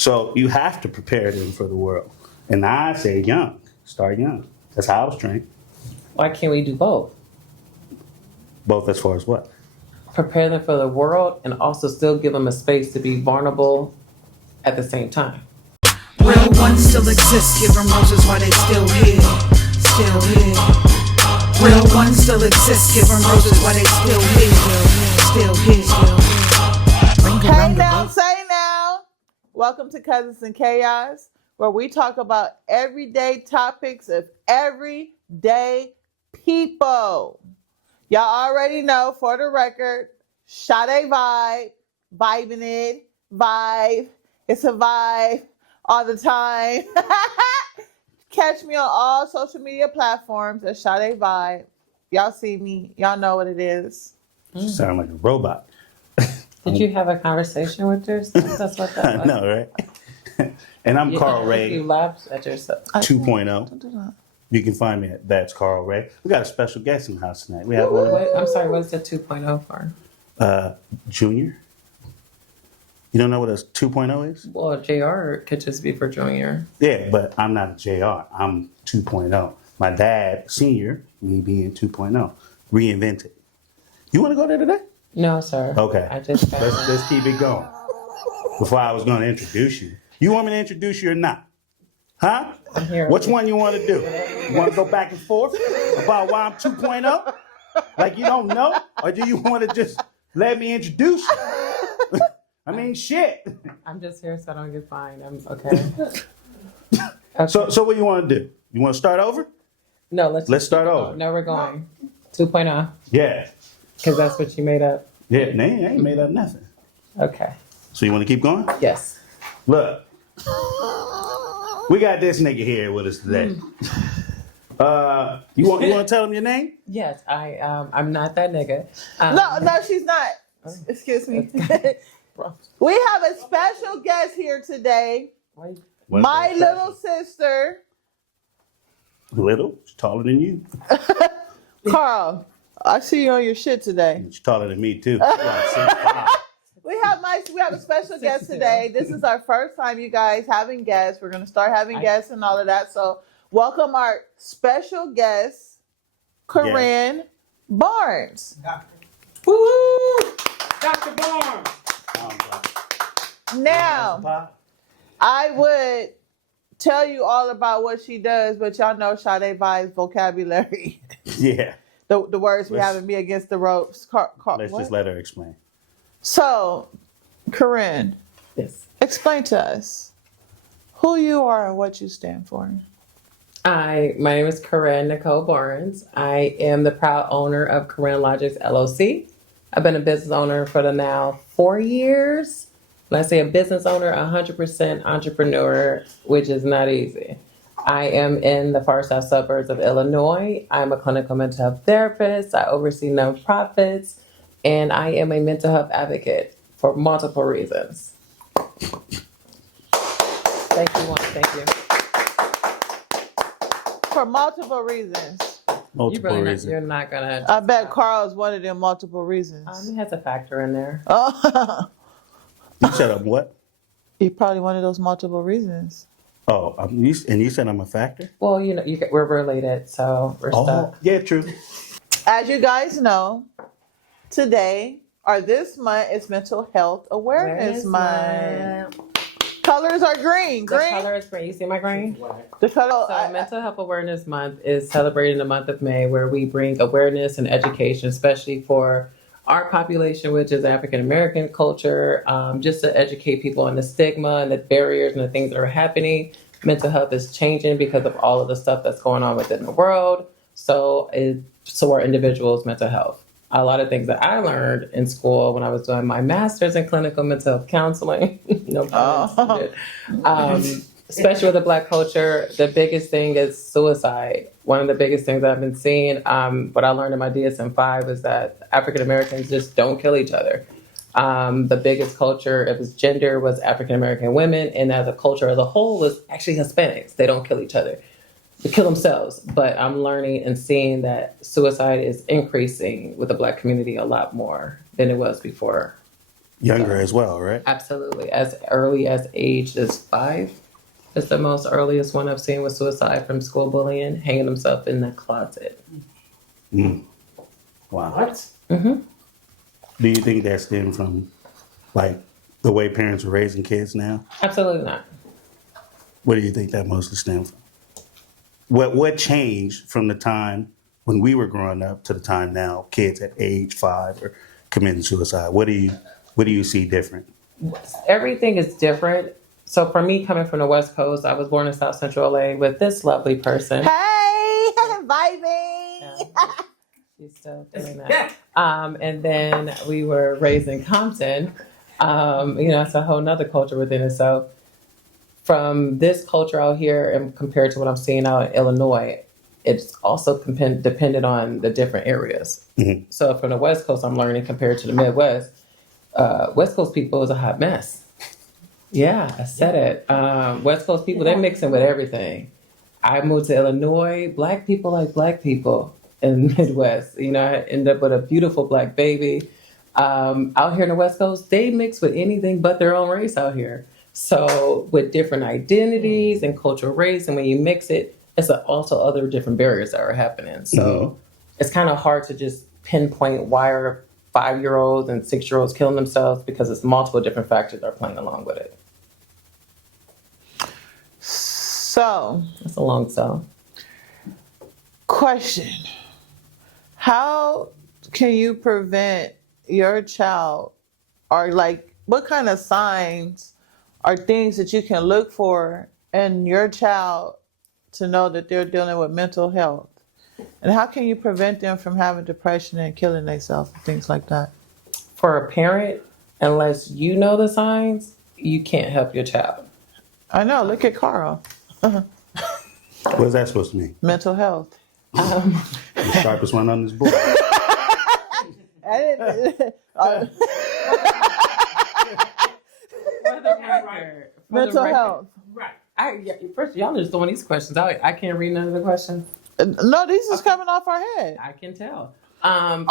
So you have to prepare them for the world. And I say young. Start young. That's how I was trained. Why can't we do both? Both as far as what? Prepare them for the world and also still give them a space to be vulnerable at the same time. Real ones still exist, give them roses while they still here, still here. Real ones still exist, give them roses while they still here, still here, still here. Hey now, say now. Welcome to Cousins in Chaos, where we talk about everyday topics of everyday people. Y'all already know, for the record, Sade vibe, vibing it, vibe. It's a vibe all the time. Catch me on all social media platforms at Sade Vibe. Y'all see me. Y'all know what it is. You sound like a robot. Did you have a conversation with yourself? That's what that was. I know, right? And I'm Carl Ray You laughed at yourself. 2.0. Don't do that. You can find me at That's Carl Ray. We got a special guest in the house tonight. We have one I'm sorry, what's the 2.0 for? Junior. You don't know what a 2.0 is? Well, JR could just be for junior. Yeah, but I'm not a JR. I'm 2.0. My dad, senior, me being 2.0. Reinvented. You want to go there today? No, sir. Okay. I just Let's keep it going. Before I was going to introduce you. You want me to introduce you or not? Huh? I'm here. Which one you want to do? You want to go back and forth about why I'm 2.0? Like you don't know? Or do you want to just let me introduce you? I mean, shit. I'm just here so I don't get fined. I'm okay. So what you want to do? You want to start over? No, let's start over. No, we're going 2.0 Yeah. because that's what you made up. Yeah, they ain't made up nothing. Okay. So you want to keep going? Yes. Look. We got this nigga here with us today. You want to tell him your name? Yes, I'm not that nigga. No, she's not. Excuse me. We have a special guest here today. My little sister. Little? She's taller than you. Carl, I see you on your shit today. She's taller than me too. We have a special guest today. This is our first time, you guys, having guests. We're going to start having guests and all of that. So welcome our special guest, Corine Barnes. Woo! Dr. Barnes. Now, I would tell you all about what she does, but y'all know Sade Vibe's vocabulary. Yeah. The words we have in Me Against the Ropes. Let's just let her explain. So, Corine, Yes. explain to us who you are and what you stand for. My name is Corine Nicole Barnes. I am the proud owner of Corine Logics, LLC. I've been a business owner for the now 4 years. When I say a business owner, 100% entrepreneur, which is not easy. I am in the far south suburbs of Illinois. I'm a clinical mental health therapist. I oversee nonprofits, and I am a mental health advocate for multiple reasons. Thank you, Thank you. For multiple reasons. You're not gonna. I bet Carl is one of them multiple reasons. He has a factor in there. Oh, You said I'm what? you're probably one of those multiple reasons. Oh, and you said I'm a factor? Well, we're related, so we're stuck. Yeah, true. As you guys know, today or this month is Mental Health Awareness Month. Colors are green. The color is green. You see my green? The color. So Mental Health Awareness Month is celebrating the month of May, where we bring awareness and education, especially for our population, which is African American culture, just to educate people on the stigma and the barriers and the things that are happening. Mental health is changing because of all of the stuff that's going on within the world. So are individuals' mental health. A lot of things that I learned in school when I was doing my master's in clinical mental health counseling, especially with the Black culture, the biggest thing is suicide. One of the biggest things that I've been seeing, what I learned in my DSM-5 is that African Americans just don't kill each other. The biggest culture, it was gender, was African American women, and as a culture as a whole was actually Hispanics. They don't kill each other. They kill themselves. But I'm learning and seeing that suicide is increasing with the Black community a lot more than it was before. Younger So, as well, right? absolutely. As early as age as 5 is the most earliest one I've seen with suicide from school bullying, hanging himself in the closet. Mm. Wow. What? Mm-hmm. Do you think that stemmed from like the way parents are raising kids now? Absolutely not. What do you think that mostly stemmed from? What changed from the time when we were growing up to the time now, kids at age 5 are committing suicide? What do you see different? Everything is different. So for me, coming from the West Coast, I was born in South Central LA with this lovely person. Hey, vibing. Yeah. She's still doing that. And then we were raised in Compton. It's a whole nother culture within itself. From this culture out here and compared to what I'm seeing out in Illinois, it's also dependent on the different areas. Mm-hmm. So from the West Coast, I'm learning compared to the Midwest, West Coast people is a hot mess. Yeah, I said it. West Coast people, they're mixing with everything. I moved to Illinois, black people like black people in the Midwest. I ended up with a beautiful black baby. Out here in the West Coast, they mix with anything but their own race out here. So with different identities and cultural race, and when you mix it, it's also other different barriers that are happening. So it's kind of hard to just pinpoint why are 5-year-olds and 6-year-olds killing themselves, because it's multiple different factors that are playing along with it. So, That's a long so. question. How can you prevent your child, or like what kind of signs or things that you can look for in your child to know that they're dealing with mental health? And how can you prevent them from having depression and killing themselves and things like that? For a parent, unless you know the signs, you can't help your child. I know. Look at Carl. What is that supposed to mean? Mental health. The sharpest one on this board. I didn't, For the record, mental health. Right. First, y'all are just throwing these questions out. I can't read none of the questions. No, these is coming off our head. I can tell. Carl,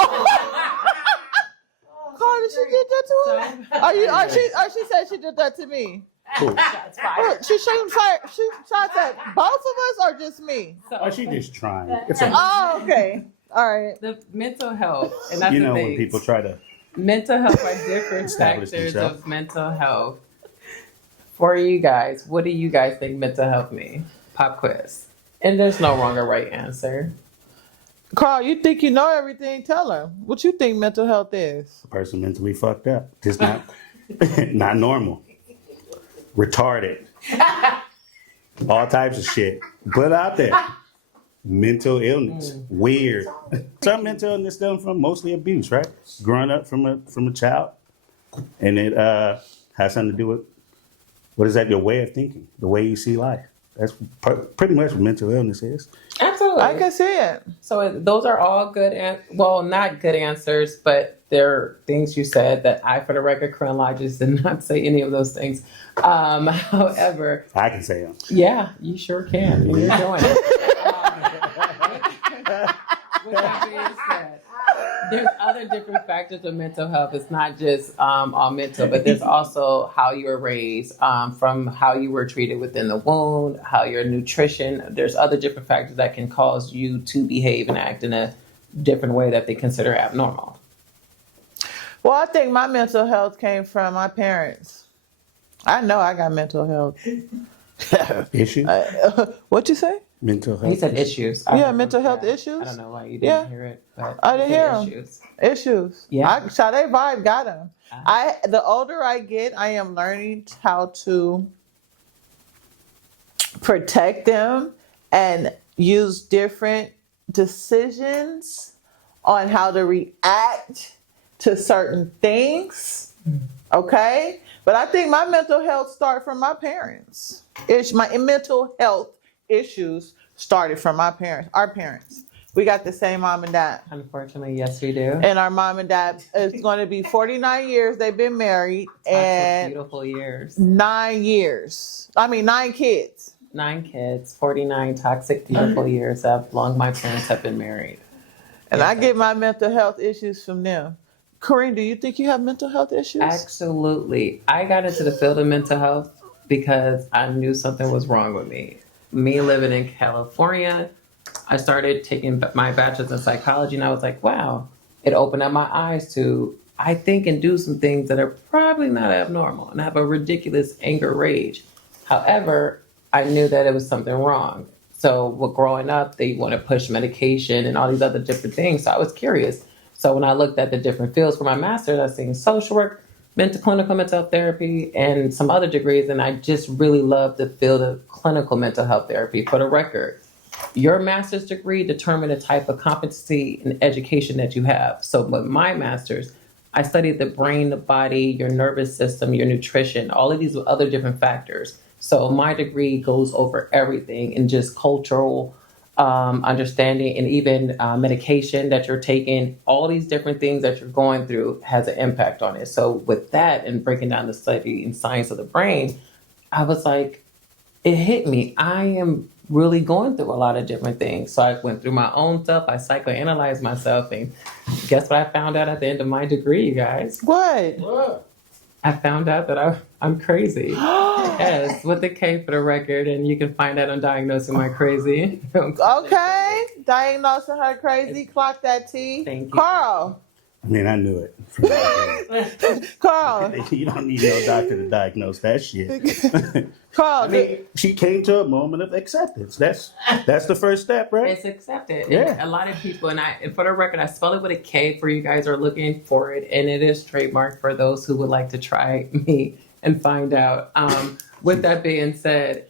did she did that to her? She said she did that to me. Cool. Look, she shooting shots at both of us or just me? Oh, she just trying. It's a, Oh, okay. All right. The mental health, and that's you the know thing. when people try to Mental health are different Establish factors themselves. of mental health. For you guys, what do you guys think mental health mean? Pop quiz. And there's no wrong or right answer. Carl, you think you know everything? Tell her. What you think mental health is? a person mentally fucked up. Just not not normal. Retarded. All types of shit. Put out there. Mental illness. Weird. Some mental illness stems from mostly abuse, right? Growing up from a child. And it has something to do with, what is that, your way of thinking, the way you see life. That's pretty much what mental illness is. Absolutely. I can see it. So those are all good, not good answers, but they're things you said that I, for the record, Corine Logics, did not say any of those things. However, I can say them. yeah, you sure can. And you're doing it. With that being said, there's other different factors of mental health. It's not just all mental, but there's also how you were raised, from how you were treated within the womb, how your nutrition. There's other different factors that can cause you to behave and act in a different way that they consider abnormal. Well, I think my mental health came from my parents. I know I got mental health. Issues? What you say? Mental health. He said issues. Yeah, mental health issues. I don't know why you didn't Yeah. hear it, but I didn't he said hear 'em. issues. Issues. Yeah. Sade vibe got them. The older I get, I am learning how to protect them and use different decisions on how to react to certain things. Okay? But I think my mental health started from my parents. My mental health issues started from my parents, our parents. We got the same mom and dad. Unfortunately, yes, we do. And our mom and dad is going to be 49 years. They've been married Lots of and beautiful years. 9 kids. 9 kids, 49 toxic, beautiful years of long my parents have been married. And I get my mental health issues from them. Corine, do you think you have mental health issues? Absolutely. I got into the field of mental health because I knew something was wrong with me. Me living in California, I started taking my bachelor's in psychology, and I was like, wow, it opened up my eyes to, I think and do some things that are probably not abnormal, and I have a ridiculous anger rage. However, I knew that it was something wrong. So with growing up, they want to push medication and all these other different things. So I was curious. So when I looked at the different fields for my master's, I seen social work, clinical mental health therapy, and some other degrees. And I just really love the field of clinical mental health therapy. For the record, your master's degree determines the type of competency and education that you have. So with my master's, I studied the brain, the body, your nervous system, your nutrition, all of these other different factors. So my degree goes over everything and just cultural understanding, and even medication that you're taking, all these different things that you're going through has an impact on it. So with that and breaking down the study and science of the brain, I was like, it hit me. I am really going through a lot of different things. So I went through my own stuff. I psychoanalyzed myself, and guess what I found out at the end of my degree, you guys? What? I found out that I'm crazy. Yes, with a K for the record, and you can find that on Diagnosing My Crazy. Okay. Diagnosing her crazy. Clock that T. Thank you. Carl. I mean, I knew it. Carl. You don't need no doctor to diagnose that shit. Carl. I mean, she came to a moment of acceptance. That's the first step, right? It's accepted. Yeah. And a lot of people, and for the record, I spell it with a K for you guys who are looking for it, and it is trademarked for those who would like to try me and find out. With that being said,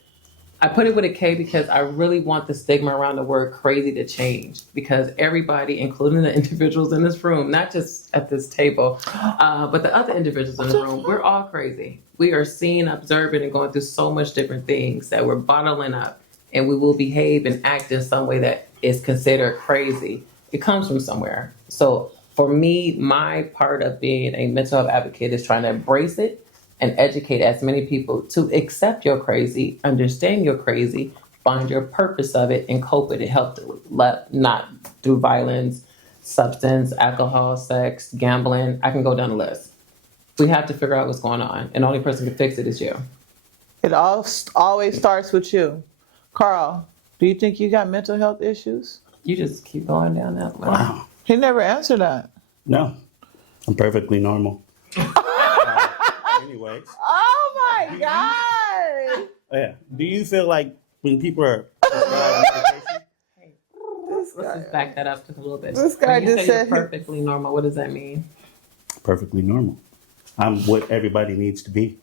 I put it with a K because I really want the stigma around the word crazy to change, because everybody, including the individuals in this room, not just at this table, but the other individuals in the room, we're all crazy. We are seeing, observing, and going through so much different things that we're bottling up, and we will behave and act in some way that is considered crazy. It comes from somewhere. So for me, my part of being a mental health advocate is trying to embrace it and educate as many people to accept your crazy, understand your crazy, find your purpose of it, and cope with it. Help not through violence, substance, alcohol, sex, gambling. I can go down the list. We have to figure out what's going on, and the only person who can fix it is you. It always starts with you. Carl, do you think you got mental health issues? You just keep going down that line. Wow. He never answered that. No, I'm perfectly normal. Anyways. Oh my God. Yeah. Do you feel like when people are prescribed medication? Let's just back that up just a little bit. This guy When you just say said you're perfectly normal. What does that mean? Perfectly normal. I'm what everybody needs to be.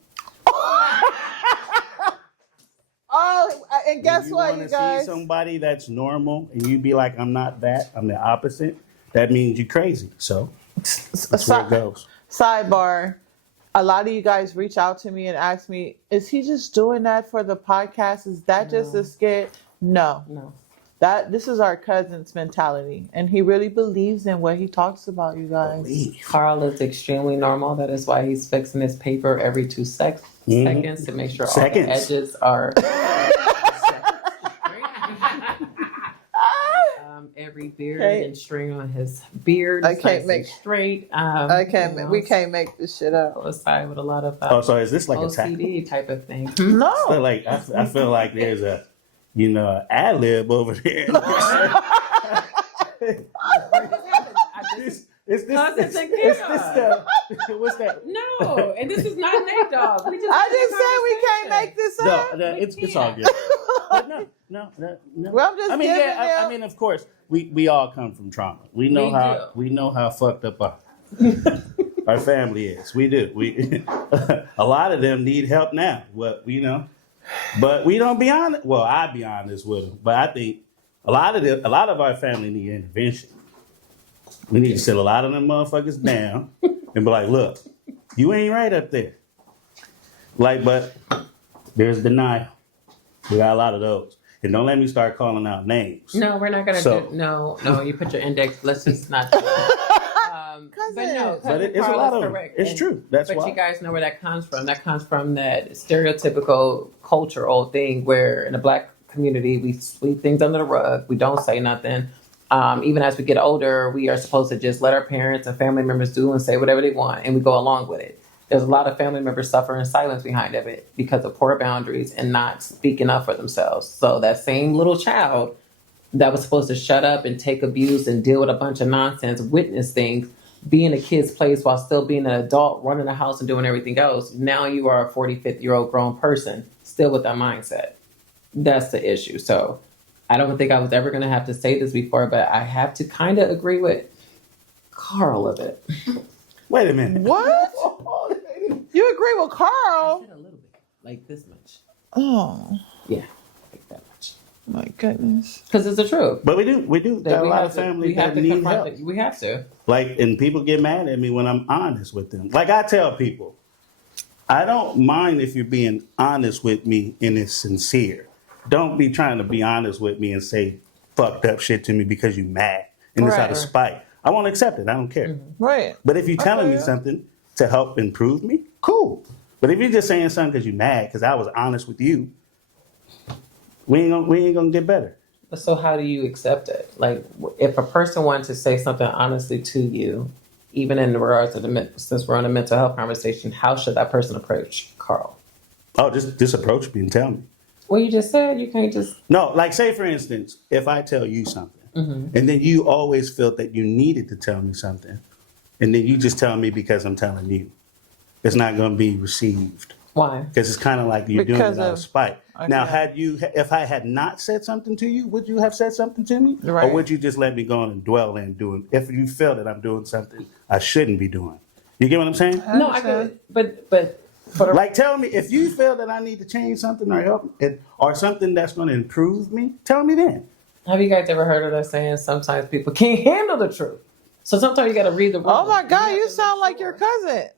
Oh, and guess what, you If guys? you want to see somebody that's normal and you be like, I'm not that, I'm the opposite, that means you're crazy. So that's where it goes. Sidebar. A lot of you guys reach out to me and ask me, is he just doing that for the podcast? Is that just a skit? No. This is our cousin's mentality, and he really believes in what he talks about, you guys. Carl is extremely normal. That is why he's fixing his paper every 2 seconds to make sure all the edges are every beard and string on his beard. I can't make straight. We can't make this shit up. Aside with a lot of so is this like OCD type of thing. No. So like I feel like there's a ad lib over there. It's what's that? No, and this is not Nate Dogg. I just said we can't make this up. No, it's all good. But no. Well, I'm just I mean, of course, we all come from trauma. We know how fucked up our family is. We do. We a lot of them need help now. But we don't be honest. Well, I be honest with them, but I think a lot of our family need intervention. We need to sit a lot of them motherfuckers down and be like, look, you ain't right up there. Like, but there's denial. We got a lot of those. And don't let me start calling out names. No, we're not going to do. No, you put your index. Let's just not do that. But it's a lot of them. It's true. But you guys know where that comes from. That comes from that stereotypical cultural thing where in the Black community, we sweep things under the rug. We don't say nothing. Even as we get older, we are supposed to just let our parents and family members do and say whatever they want, and we go along with it. There's a lot of family members suffer in silence behind of it because of poor boundaries and not speaking up for themselves. So that same little child that was supposed to shut up and take abuse and deal with a bunch of nonsense, witness things, be in a kid's place while still being an adult, running the house and doing everything else. Now you are a 40, 50-year-old grown person still with that mindset. That's the issue. So I don't think I was ever going to have to say this before, but I have to kind of agree with Carl a bit. Wait a minute. What? You agree with I Carl? said a little bit, like this much. Oh Yeah, like that much. my goodness. Because it's the truth. But we do That got a we lot have of to- families we have that to need confront help. it. We have to. Like, and people get mad at me when I'm honest with them. Like I tell people, I don't mind if you're being honest with me and it's sincere. Don't be trying to be honest with me and say fucked up shit to me because you mad and it's out of Right. spite. I won't accept it. I don't care. Right. But if you're telling me Okay. something to help improve me, cool. But if you're just saying something because you're mad because I was honest with you, we ain't gonna get better. So how do you accept it? Like, if a person wanted to say something honestly to you, even in regards to since we're on a mental health conversation, how should that person approach Carl? Oh, just approach me and tell me. Well, you just said you can't just. No, like say for instance, if I tell you something, Mm-hmm. and then you always felt that you needed to tell me something, and then you just tell me because I'm telling you, it's not going to be received Why? because it's kind of like you're Because doing it out of of- spite. Now, okay. if I had not said something to you, would you have said something to me, or Right. would you just let me go on and dwell and do it? If you feel that I'm doing something I shouldn't be doing, you get what I'm saying? No, I could, but for the Like, tell me if you feel that I need to change something or help, or something that's going to improve me. Tell me then. have you guys ever heard of that saying? Sometimes people can't handle the truth, so sometimes you got to read the room. Oh my God, have you to sound make like your sure. cousin.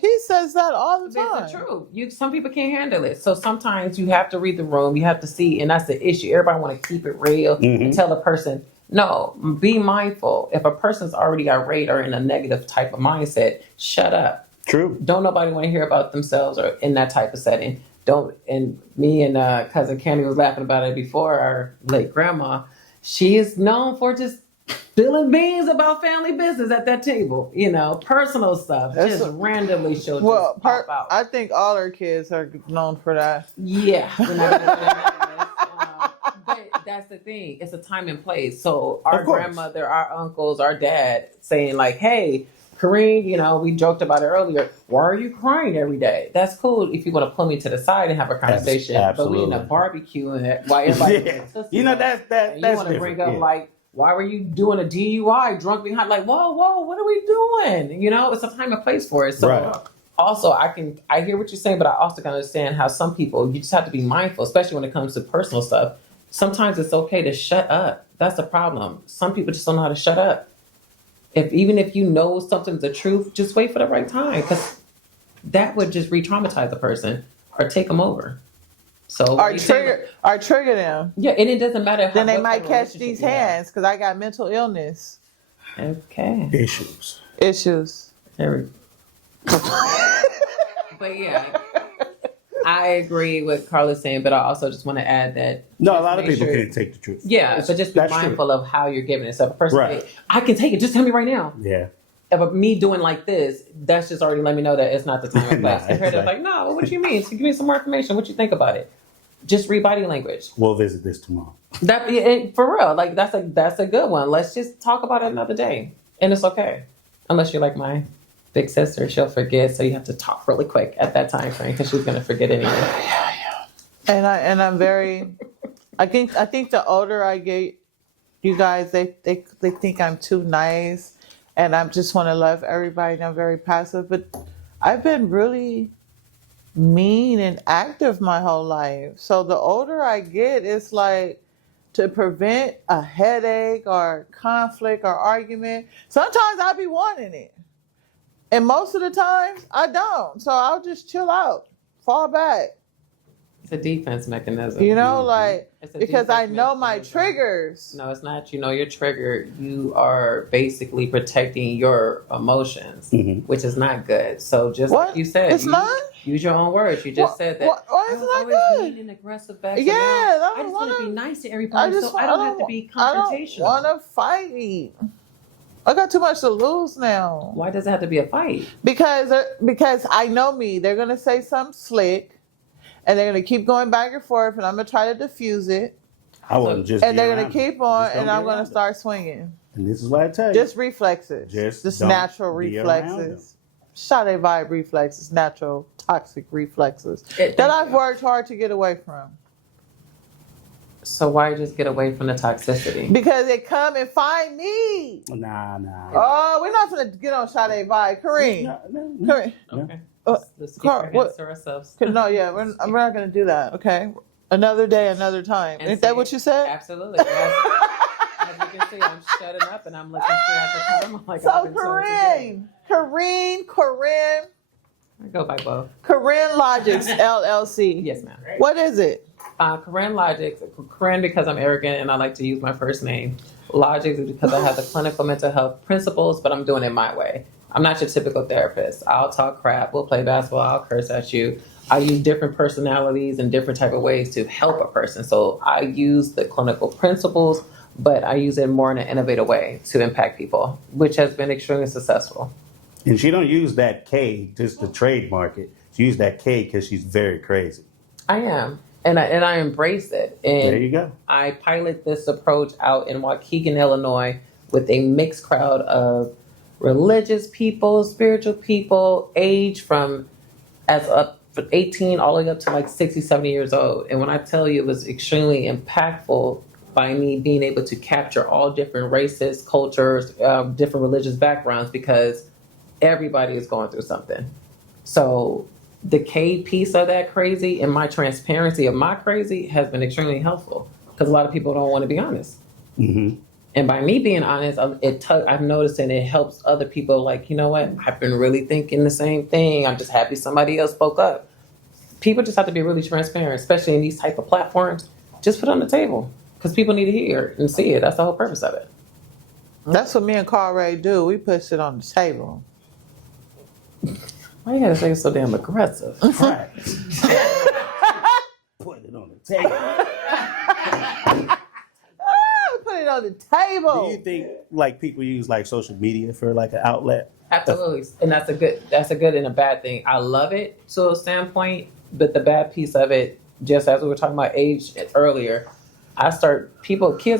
He says that all the time. That's the truth. Some people can't handle it. So sometimes you have to read the room. You have to see, and that's the issue. Everybody want to keep it real and tell the person, no, be mindful. If a person's already irate or in a negative type of mindset, shut up. True. Don't nobody want to hear about themselves or in that type of setting. Don't. And me and cousin Candy was laughing about it before. Our late grandma, she is known for just spilling beans about family business at that table. You know, personal stuff. That's Just a- randomly she'll Well, just pop out. I think all our kids are known for that. Yeah, we're not gonna go down that list. But that's the thing. It's a time and place. So our Of course. grandmother, our uncles, our dad saying like, "Hey, Corine, you know, we joked about it earlier. Why are you crying every day? That's cool if you want to pull me to the side and have a conversation. But we in a Absolutely. barbecue and while everybody Yeah. You know and that's you that's want to different. bring up Yeah. like, why were you doing a DUI drunk behind? Like, whoa, what are we doing? You know, it's a time and place for it. So Right. also I hear what you're saying, but I also can understand how some people, you just have to be mindful, especially when it comes to personal stuff. Sometimes it's okay to shut up. That's the problem. Some people just don't know how to shut up. Even if you know something's the truth, just wait for the right time, because that would just re-traumatize the person or take them over. So Or trigger them. yeah, and it doesn't matter. Then they what might type of catch relationship these you have. hands because I got mental illness Okay. Issues. issues. There we But yeah, I agree with Carla's saying, but I also just want to add that. No, a just lot of make people sure- can't take the truth. Yeah, but just be That's true. mindful of how you're giving it. So if a person Right. say, I can take it, just tell me right now. Yeah. If me doing like this, that's just already let me know that it's not the time and place. Nah, Compared to it's like, no, what you mean? So give me some more information. What you think about it? Just read body language. We'll visit this tomorrow. For real, like that's a good one. Let's just talk about it another day, and it's okay. Unless you're like my big sister, she'll forget, so you have to talk really quick at that time frame because she's gonna forget anyway. And I'm very. I think the older I get, you guys they think I'm too nice, and I just want to love everybody. And I'm very passive, but I've been really mean and active my whole life. So the older I get, it's like to prevent a headache or conflict or argument. Sometimes I be wanting it, and most of the times I don't. So I'll just chill out, fall back. It's a defense mechanism. You know, like, It's a because I defense know my mechanism. triggers. No, it's not. You know your trigger. You are basically protecting your emotions, Mhm. which is not good. So just What? like you said, It's not? Use your own words. You just said that. Why I is was it not always good? mean and aggressive back. Yeah, I I just don't want to wanna. be nice to I everybody, just. so I don't have to be I don't confrontational. want to fight. I got too much to lose now. Why does it have to be a fight? Because I know me. They're gonna say something slick, and they're gonna keep going back and forth, and I'm gonna try to diffuse it, I wouldn't just. and be they're gonna around keep it. on, Just don't and be I'm gonna around start swinging. it. And this is what I tell you. Just reflexes. Just don't natural be around reflexes. Sade vibe reflexes, natural toxic reflexes Thank that I've you. worked hard to get away from. So why just get away from the toxicity? Because they come and find me. Nah. Oh, we're not gonna get on Sade vibe. Kareem. No. Kareem. Okay. Uh, Let's keep Carl, our what- hands to ourselves. No, yeah, we're not gonna do that. Okay. Another day, another time. And Ain't that see, what you said? Absolutely. As you can see, I'm shutting up and I'm looking straight at the camera. Like So I've been told to do. Corine I go by both. Logics LLC. Yes, ma'am. What is it? Corine Logics. Corine because I'm arrogant and I like to use my first name. Logics is because I have the clinical mental health principles, but I'm doing it my way. I'm not your typical therapist. I'll talk crap. We'll play basketball. I'll curse at you. I use different personalities and different type of ways to help a person. So I use the clinical principles, but I use it more in an innovative way to impact people, which has been extremely successful. And she don't use that K just to trademark it. She used that K because she's very crazy. I am. And I embrace it. And There you go. I pilot this approach out in Waukegan, Illinois, with a mixed crowd of religious people, spiritual people, age from as up from 18 all the way up to like 60, 70 years old. And when I tell you it was extremely impactful by me being able to capture all different races, cultures, different religious backgrounds, because everybody is going through something. So the K piece of that crazy and my transparency of my crazy has been extremely helpful because a lot of people don't want to be honest. Mm-hmm. And by me being honest, I've noticed and it helps other people like, you know what? I've been really thinking the same thing. I'm just happy somebody else spoke up. People just have to be really transparent, especially in these type of platforms. Just put it on the table because people need to hear it and see it. That's the whole purpose of it. That's what me and Carl Ray do. We push it on the table. Why you gotta say it so damn aggressive? Right. Put it on the table. Put it on the table. Do you think like people use like social media for like an outlet? Absolutely, and that's a good and a bad thing. I love it to a standpoint, but the bad piece of it, just as we were talking about age earlier, kids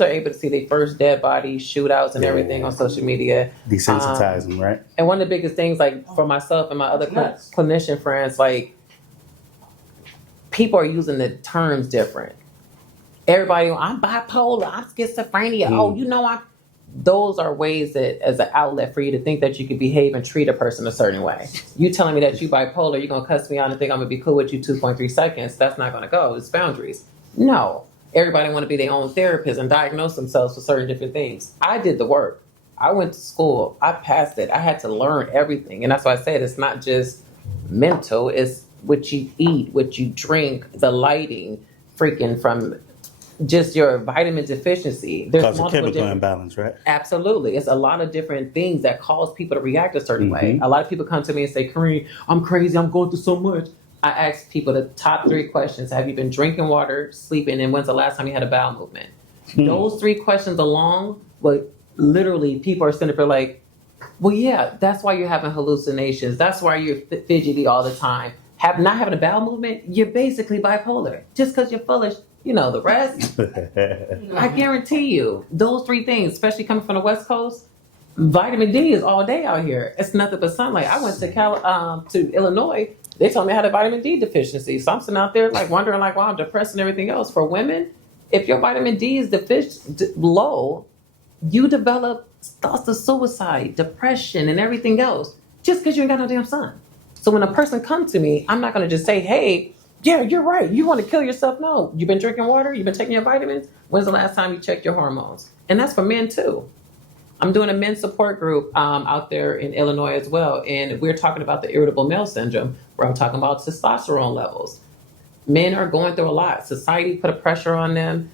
are able to see their first dead body, shootouts, and everything on social media. Desensitizing, right? And one of the biggest things, like for myself and my other clinician friends, like people are using the terms different. Everybody, I'm bipolar, I'm schizophrenia. Oh, you know, those are ways that as an outlet for you to think that you could behave and treat a person a certain way. You telling me that you bipolar, you're gonna cuss me out and think I'm gonna be cool with you 2.3 seconds. That's not gonna go. It's boundaries. No. Everybody want to be their own therapist and diagnose themselves for certain different things. I did the work. I went to school. I passed it. I had to learn everything. And that's why I said it's not just mental. It's what you eat, what you drink, the lighting, freaking from just your vitamin deficiency. There's Cause a multiple chemical different. imbalance, right? Absolutely. It's a lot of different things that cause people to react a certain way. A lot of people come to me and say, Corine, I'm crazy. I'm going through so much. I ask people the top 3 questions. Have you been drinking water, sleeping, and when's the last time you had a bowel movement? Those 3 questions alone, but literally people are sitting up there like, well, yeah, that's why you're having hallucinations. That's why you're fidgety all the time. Not having a bowel movement, you're basically bipolar. Just because you're foolish, you know the rest. I guarantee you, those 3 things, especially coming from the West Coast, vitamin D is all day out here. It's nothing but sunlight. I went to Illinois. They told me I had a vitamin D deficiency. So I'm sitting out there like wondering like, wow, I'm depressed and everything else. For women, if your vitamin D is low, you develop thoughts of suicide, depression, and everything else just because you ain't got no damn sun. So when a person comes to me, I'm not going to just say, hey, yeah, you're right. You want to kill yourself? No. You've been drinking water? You've been taking your vitamins? When's the last time you checked your hormones? And that's for men too. I'm doing a men's support group out there in Illinois as well. And we're talking about the irritable male syndrome, where I'm talking about testosterone levels. Men are going through a lot. Society put a pressure on them,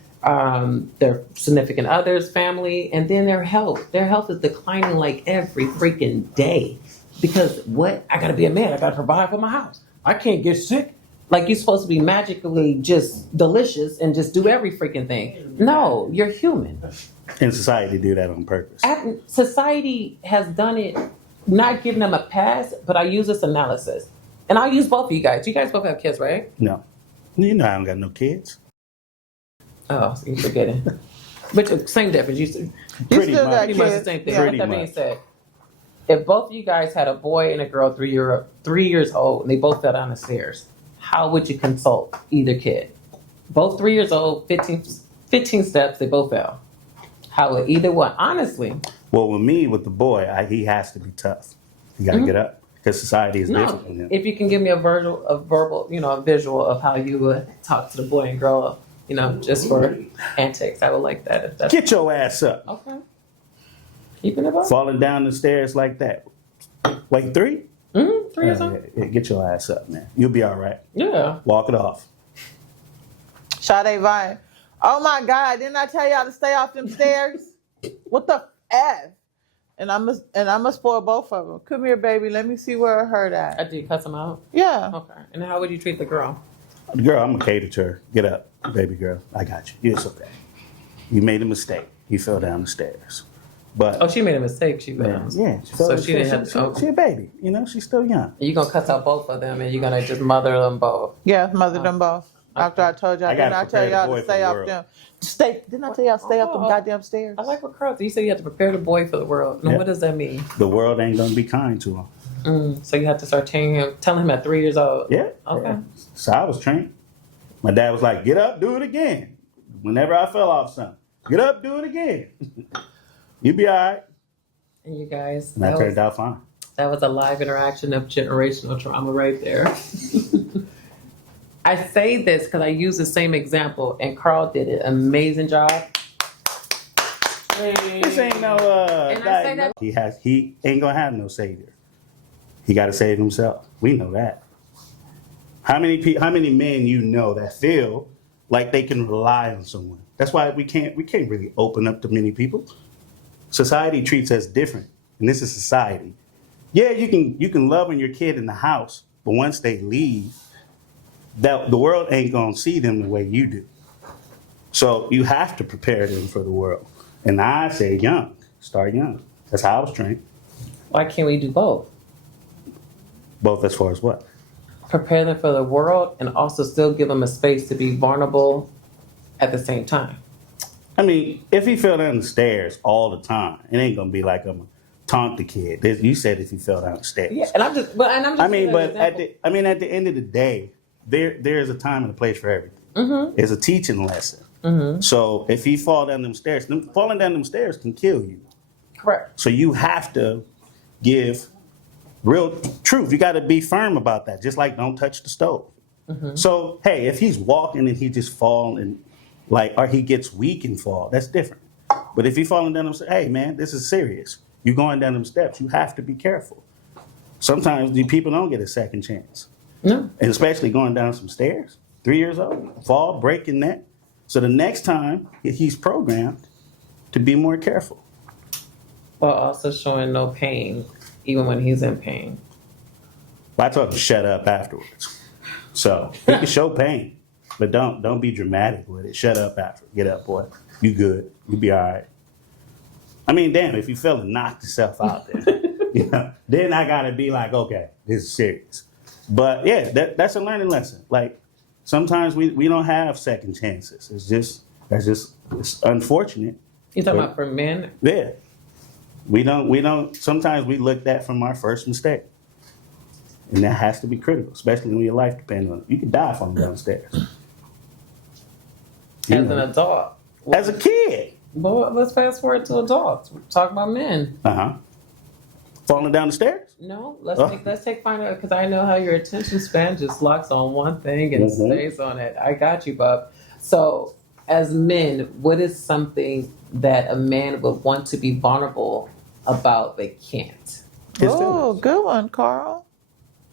their significant others, family, and then their health. Their health is declining like every freaking day. Because what? I got to be a man. I got to provide for my house. I can't get sick. Like you're supposed to be magically just delicious and just do every freaking thing. No, you're human. And society do that on purpose. Society has done it, not giving them a pass, but I use this analysis. And I'll use both of you guys. You guys both have kids, right? No. You know I don't got no kids. Oh, so you're forgetting. But same difference. You Pretty still got pretty much the kids. same thing. Pretty With that being much. said, if both of you guys had a boy and a girl 3 years old and they both fell down the stairs, how would you consult either kid? Both 3 years old, 15 steps, they both fell. How would either one? Honestly. Well, with me, with the boy, he has to be tough. You got to get up because society is different than him. If you can give me a verbal, a visual of how you would talk to the boy and girl, just for antics, I would like that. If that's Get your ass up. okay. Keeping it up. Falling down the stairs like that. Like 3? 3 years old. Yeah, get your ass up, man. You'll be all right. Yeah. Walk it off. Sade Vine. Oh my God! Didn't I tell y'all to stay off them stairs? What the F? And I'm a spoil both of them. Come here, baby. Let me see where it hurt at. After you cuss them out. Yeah. Okay. And how would you treat the girl? Girl, I'm going to cater to her. Get up, baby girl. I got you. It's okay. You made a mistake. You fell down the stairs. But Oh, she made a mistake. She fell. yeah, So she didn't have to. She a baby. She's still young. You're gonna cuss out both of them, and you're gonna just mother them both. Yeah, mother them both. After I told y'all, I gotta didn't I tell prepare the y'all boy to for stay the off world. them? Didn't I tell y'all to stay off them goddamn stairs? I like what Carl said. You said you have to prepare the boy for the world. Now, Yeah. what does that mean? The world ain't going to be kind to him. So you have to start telling him at 3 years old. Yeah. Okay. Yeah. So I was trained. My dad was like, get up, do it again. Whenever I fell off something, get up, do it again. You be all right. And you guys, And I turned out fine. that was a live interaction of generational trauma right there. I say this because I use the same example, and Carl did an amazing job. This ain't no And I say that- he ain't gonna have no savior. He gotta save himself. We know that. How many men you know that feel like they can rely on someone? That's why we can't really open up to many people. Society treats us different. And this is society. Yeah, you can love on your kid in the house, but once they leave, the world ain't gonna see them the way you do. So you have to prepare them for the world. And I say young, start young. That's how I was trained. Why can't we do both? Both as far as what? Prepare them for the world and also still give them a space to be vulnerable at the same time. I mean, if he fell down the stairs all the time, it ain't gonna be like I'm gonna taunt the kid. You said if he fell down the stairs. Yeah, and I'm just I mean, using but that as an example. at the end of the day, there's a time and a place for everything. Mm-hmm. It's a teaching lesson. Mm-hmm. So if he fall down them stairs, falling down them stairs can kill you. Correct. So you have to give real truth. You got to be firm about that. Just like don't touch the stove. Mm-hmm. So hey, if he's walking and he just fall and or he gets weak and fall, that's different. But if he falling down them stairs, hey man, this is serious. You're going down them steps. You have to be careful. Sometimes the people don't get a second chance. No. And especially going down some stairs, 3 years old, fall, break your neck. So the next time he's programmed to be more careful. While also showing no pain, even when he's in pain. I told him shut up afterwards. So he can show pain, but don't be dramatic with it. Shut up after. Get up, boy. You good. You be all right. I mean, damn, if you fell and knocked yourself out there, then I gotta be like, okay, this is serious. But yeah, that's a learning lesson. Like sometimes we don't have second chances. It's unfortunate. You talking about for men? Yeah. We don't sometimes we look at from our first mistake. And that has to be critical, especially when your life depends on it. You can die falling downstairs. As an adult. As a kid. Well, let's fast forward to adults. We're talking about men. Uh-huh. Falling down the stairs? No, let's take find out because I know how your attention span just locks on one thing and stays on it. I got you, bub. So, as men, what is something that a man would want to be vulnerable about but can't? Oh, good one, Carl.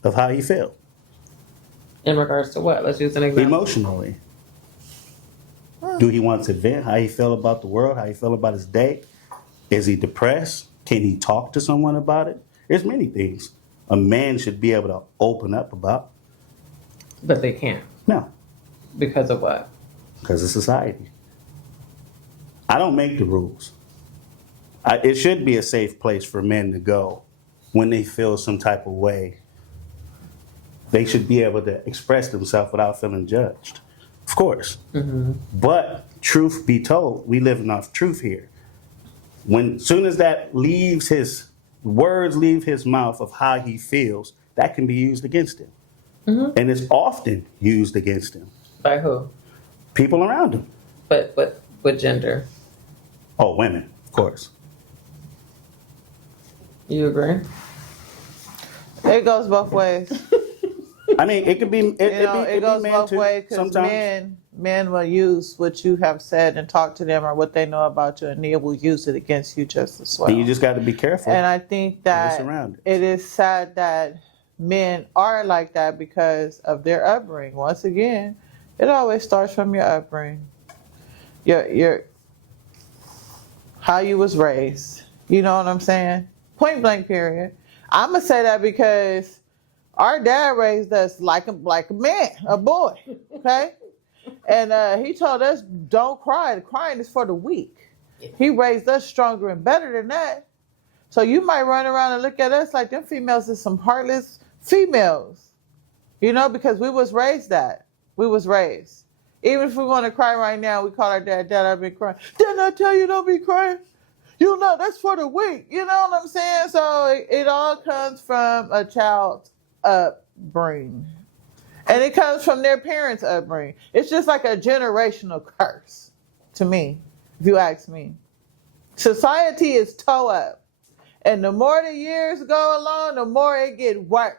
Of how you feel. In regards to what? Let's use an example. Emotionally. Do he want to vent how he feel about the world, how he feel about his day? Is he depressed? Can he talk to someone about it? There's many things a man should be able to open up about. But they can't. No, Because of what? because of society. I don't make the rules. It should be a safe place for men to go when they feel some type of way. They should be able to express themselves without feeling judged. Of course. But truth be told, we live enough truth here. Soon as that words leave his mouth of how he feels, that can be used against him. And it's often used against him. By who? People around him. But what gender? Oh, women, of course. You agree? It goes both ways. I mean, it could be. It goes men both too, ways because sometimes. men will use what you have said and talk to them or what they know about you, and they will use it against you just as well. And you just got to be careful. And I think that surroundings. it is sad that men are like that because of their upbringing. Once again, it always starts from your upbringing, your how you was raised. You know what I'm saying? Point blank. Period. I'm gonna say that because our dad raised us like a man, a boy. Okay, and he told us don't cry. The crying is for the weak. He raised us stronger and better than that. So you might run around and look at us like them females is some heartless females, you know, because we was raised that. We was raised. Even if we want to cry right now, we call our dad, Dad, I've been crying. Didn't I tell you don't be crying? You know, that's for the weak. You know what I'm saying? So it all comes from a child's upbringing. And it comes from their parents' upbringing. It's just like a generational curse to me, if you ask me. Society is toe up. And the more the years go along, the more it get worse.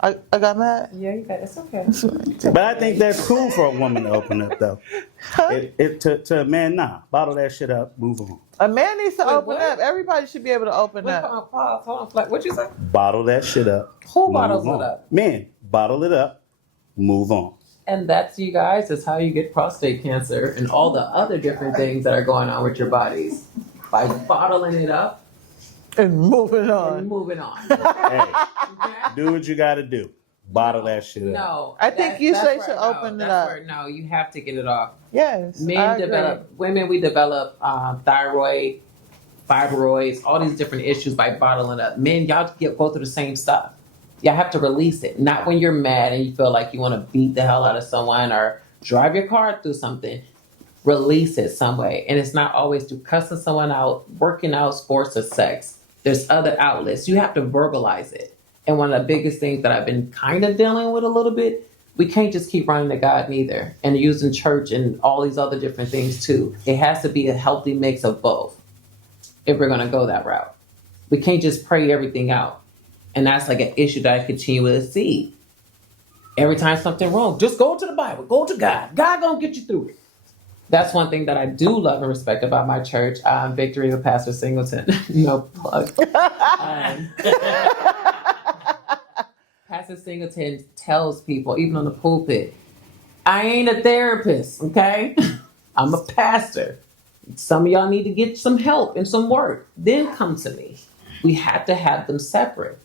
I got mad? Yeah, you got it's okay. But I think that's cool for a woman to open up, though. To a man, nah. Bottle that shit up, move on. A man needs to open what? up. Everybody should be able to open Wait, up. hold on. Like, what you say? Bottle that shit up. Who move bottles it on. up? Men, bottle it up, move on. And that's, you guys, is how you get prostate cancer and all the other different things that are going on with your bodies. By bottling it up And moving and on. moving on. Hey, Okay? do what you got to do. Bottle that shit up. No. I think you should open it up. No, you have to get it off. Yes. I Men agree. develop, women, we develop thyroid, fibroids, all these different issues by bottling up. Men, y'all go through the same stuff. Y'all have to release it. Not when you're mad and you feel like you want to beat the hell out of someone or drive your car through something. Release it some way. And it's not always through cussing someone out, working out, sports, or sex. There's other outlets. You have to verbalize it. And one of the biggest things that I've been kind of dealing with a little bit, we can't just keep running to God neither and using church and all these other different things too. It has to be a healthy mix of both if we're going to go that route. We can't just pray everything out. And that's like an issue that I continue to see. Every time something wrong, just go to the Bible, go to God. God gonna get you through it. That's one thing that I do love and respect about my church, Victory of Pastor Singleton. No plug. Pastor Singleton tells people, even on the pulpit, I ain't a therapist, okay? I'm a pastor. Some of y'all need to get some help and some work. Then come to me. We have to have them separate.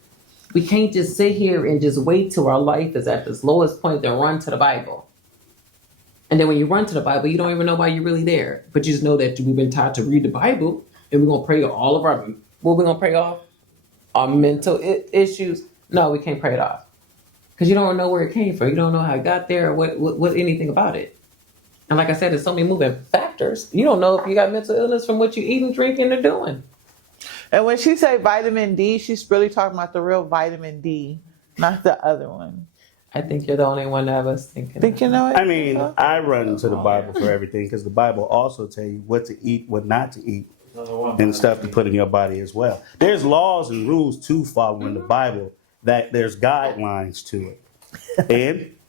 We can't just sit here and just wait till our life is at this lowest point, then run to the Bible. And then when you run to the Bible, you don't even know why you're really there. But you just know that we've been taught to read the Bible, and we're going to pray all of our, what we're going to pray off? Our mental issues. No, we can't pray it off. Because you don't know where it came from. You don't know how it got there or what anything about it. And like I said, there's so many moving factors. You don't know if you got mental illness from what you eating, drinking, or doing. And when she say vitamin D, she's really talking about the real vitamin D, not the other one. I think you're the only one that was thinking. Think you know it? I mean, I run to the Bible for everything because the Bible also tell you what to eat, what not to eat, and stuff to put in your body as well. There's laws and rules to follow in the Bible that there's guidelines to it.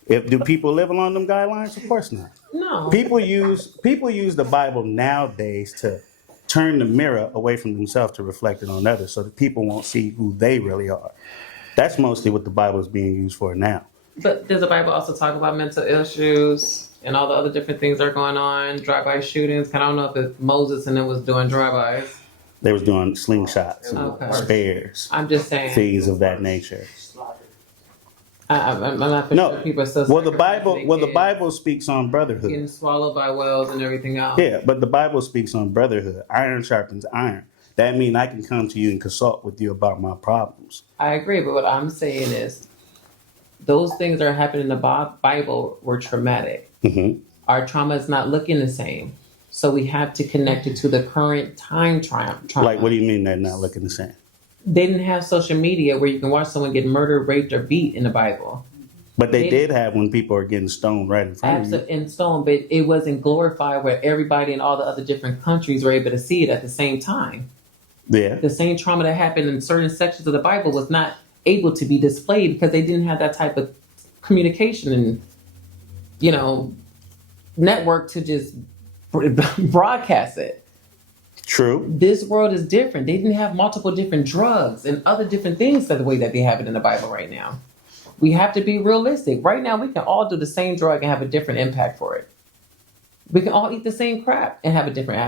And do people live along them guidelines? Of course not. No. People use the Bible nowadays to turn the mirror away from themselves to reflect it on others so that people won't see who they really are. That's mostly what the Bible is being used for now. But does the Bible also talk about mental issues and all the other different things that are going on, drive-by shootings? I don't know if it's Moses and it was doing drive-bys. They was doing slingshots and Okay. spares, I'm just saying. things of that nature. I'm not for No. sure people are still Well, the sacrificing Bible, their well, the kids, Bible speaks on brotherhood. getting swallowed by whales and everything else. Yeah, but the Bible speaks on brotherhood. Iron sharpens iron. That means I can come to you and consult with you about my problems. I agree, but what I'm saying is those things that are happening in the Bible were traumatic. Hmm. Our trauma is not looking the same. So we have to connect it to the current time trauma. Like, what do you mean they're not looking the same? They didn't have social media where you can watch someone get murdered, raped, or beat in the Bible. But they did have when people are getting stoned right in front of you. Absolutely in stone, but it wasn't glorified where everybody in all the other different countries were able to see it at the same time. Yeah. The same trauma that happened in certain sections of the Bible was not able to be displayed because they didn't have that type of communication and, network to just broadcast it. True. This world is different. They didn't have multiple different drugs and other different things the way that they have it in the Bible right now. We have to be realistic. Right now, we can all do the same drug and have a different impact for it. We can all eat the same crap and have a different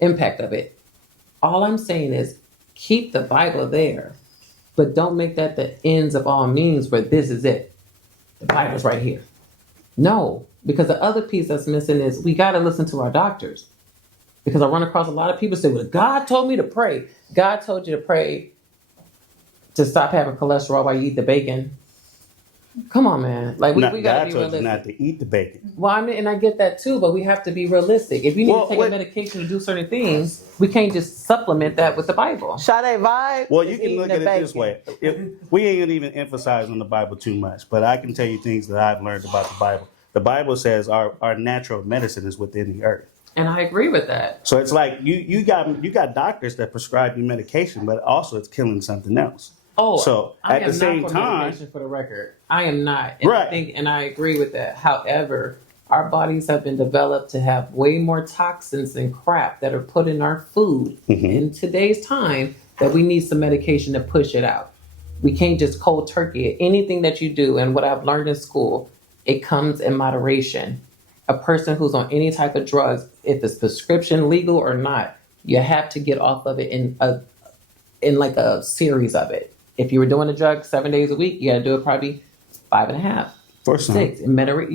impact of it. All I'm saying is keep the Bible there, but don't make that the ends of all means where this is it. The Bible's right here. No, because the other piece that's missing is we got to listen to our doctors. Because I run across a lot of people say, well, God told me to pray. God told you to pray to stop having cholesterol while you eat the bacon. Come on, man. Like we got to God be told you realistic. not to eat the bacon. Well, I mean, and I get that too, but we have to be realistic. If you need to take a medication to do certain things, we can't just supplement that with the Bible. Sade vibe. Well, you is can eating look the at it this bacon. way. We ain't even emphasize on the Bible too much, but I can tell you things that I've learned about the Bible. The Bible says our natural medicine is within the earth. And I agree with that. So it's like you got doctors that prescribe you medication, but also it's killing something else. Oh, so I at am the same not for time, medication, for the record, I am not. And Right. and I agree with that. However, our bodies have been developed to have way more toxins and crap that are put in our food in today's time that we need some medication to push it out. We can't just cold turkey it. Anything that you do, and what I've learned in school, it comes in moderation. A person who's on any type of drugs, if it's prescription legal or not, you have to get off of it in like a series of it. If you were doing a drug 7 days a week, you got to do it probably 5.5, for some. 6, and moderate.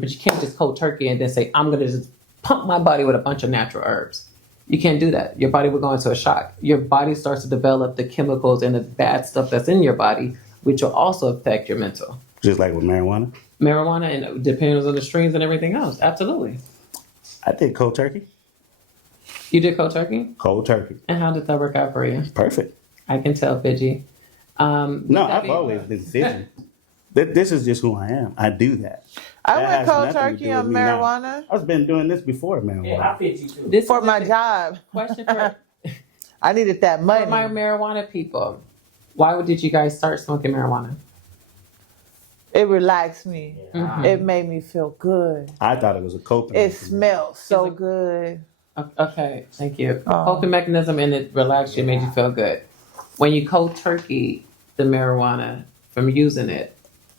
But you can't just cold turkey and then say, I'm going to just pump my body with a bunch of natural herbs. You can't do that. Your body will go into a shock. Your body starts to develop the chemicals and the bad stuff that's in your body, which will also affect your mental. Just like with marijuana. Marijuana, and depends on the strains and everything else. Absolutely. I did cold turkey. You did cold turkey? Cold turkey. And how did that work out for you? Perfect. I can tell, Fidgy. No, I've always been fidgety. This is just who I am. I do that. I That went has cold nothing to turkey do on with me now. marijuana I've been doing this before marijuana. Yeah, I fit you too. This for is my a job. question for I needed that money. my marijuana people. Why did you guys start smoking marijuana? It relaxed me. Mhm. It made me feel good. I thought it was a coping. It mechanism. smells so Is it- good. Okay, thank you. Oh. Coping mechanism, and it relaxed you, made you feel good. When you cold turkey the marijuana from using it,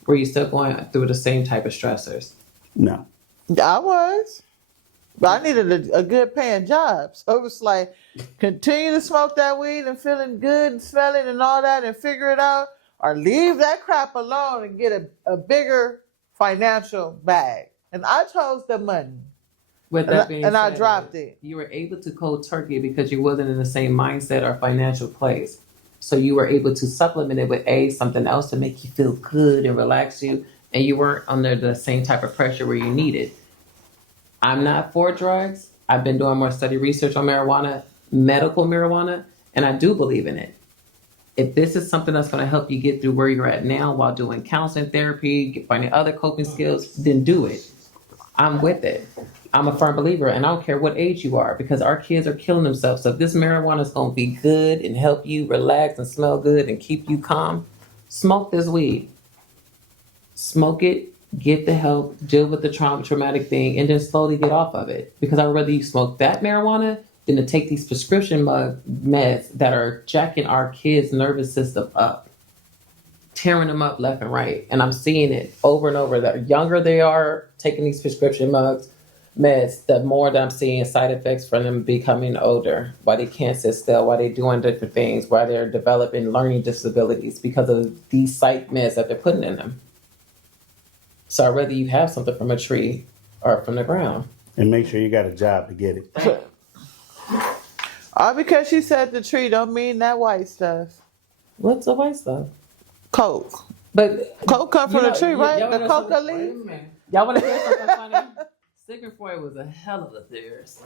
were you still going through the same type of stressors? No. I was. But I needed a good paying job. So it was like, continue to smoke that weed and feeling good and smelling and all that and figure it out, or leave that crap alone and get a bigger financial bag. And I chose the money. With that being And I said, dropped it. You were able to cold turkey because you wasn't in the same mindset or financial place. So you were able to supplement it with something else to make you feel good and relax you, and you weren't under the same type of pressure where you needed. I'm not for drugs. I've been doing more study research on marijuana, medical marijuana, and I do believe in it. If this is something that's going to help you get through where you're at now while doing counseling, therapy, finding other coping skills, then do it. I'm with it. I'm a firm believer, and I don't care what age you are, because our kids are killing themselves. So if this marijuana is going to be good and help you relax and smell good and keep you calm, smoke this weed. Smoke it, get the help, deal with the traumatic thing, and then slowly get off of it. Because I'd rather you smoke that marijuana than to take these prescription meds that are jacking our kids' nervous system up, tearing them up left and right. And I'm seeing it over and over. The younger they are taking these prescription meds, the more that I'm seeing side effects from them becoming older, why they can't sit still, why they're doing different things, why they're developing learning disabilities because of these psych meds that they're putting in them. So I'd rather you have something from a tree or from the ground. And make sure you got a job to get it. All because she said the tree don't mean that white stuff. What's the white stuff? Coke. But Coke come from the tree, right? y'all The wanna- coca wait a leaf. minute. Y'all want to hear something funny? Sigmund Freud was a hell of a theorist.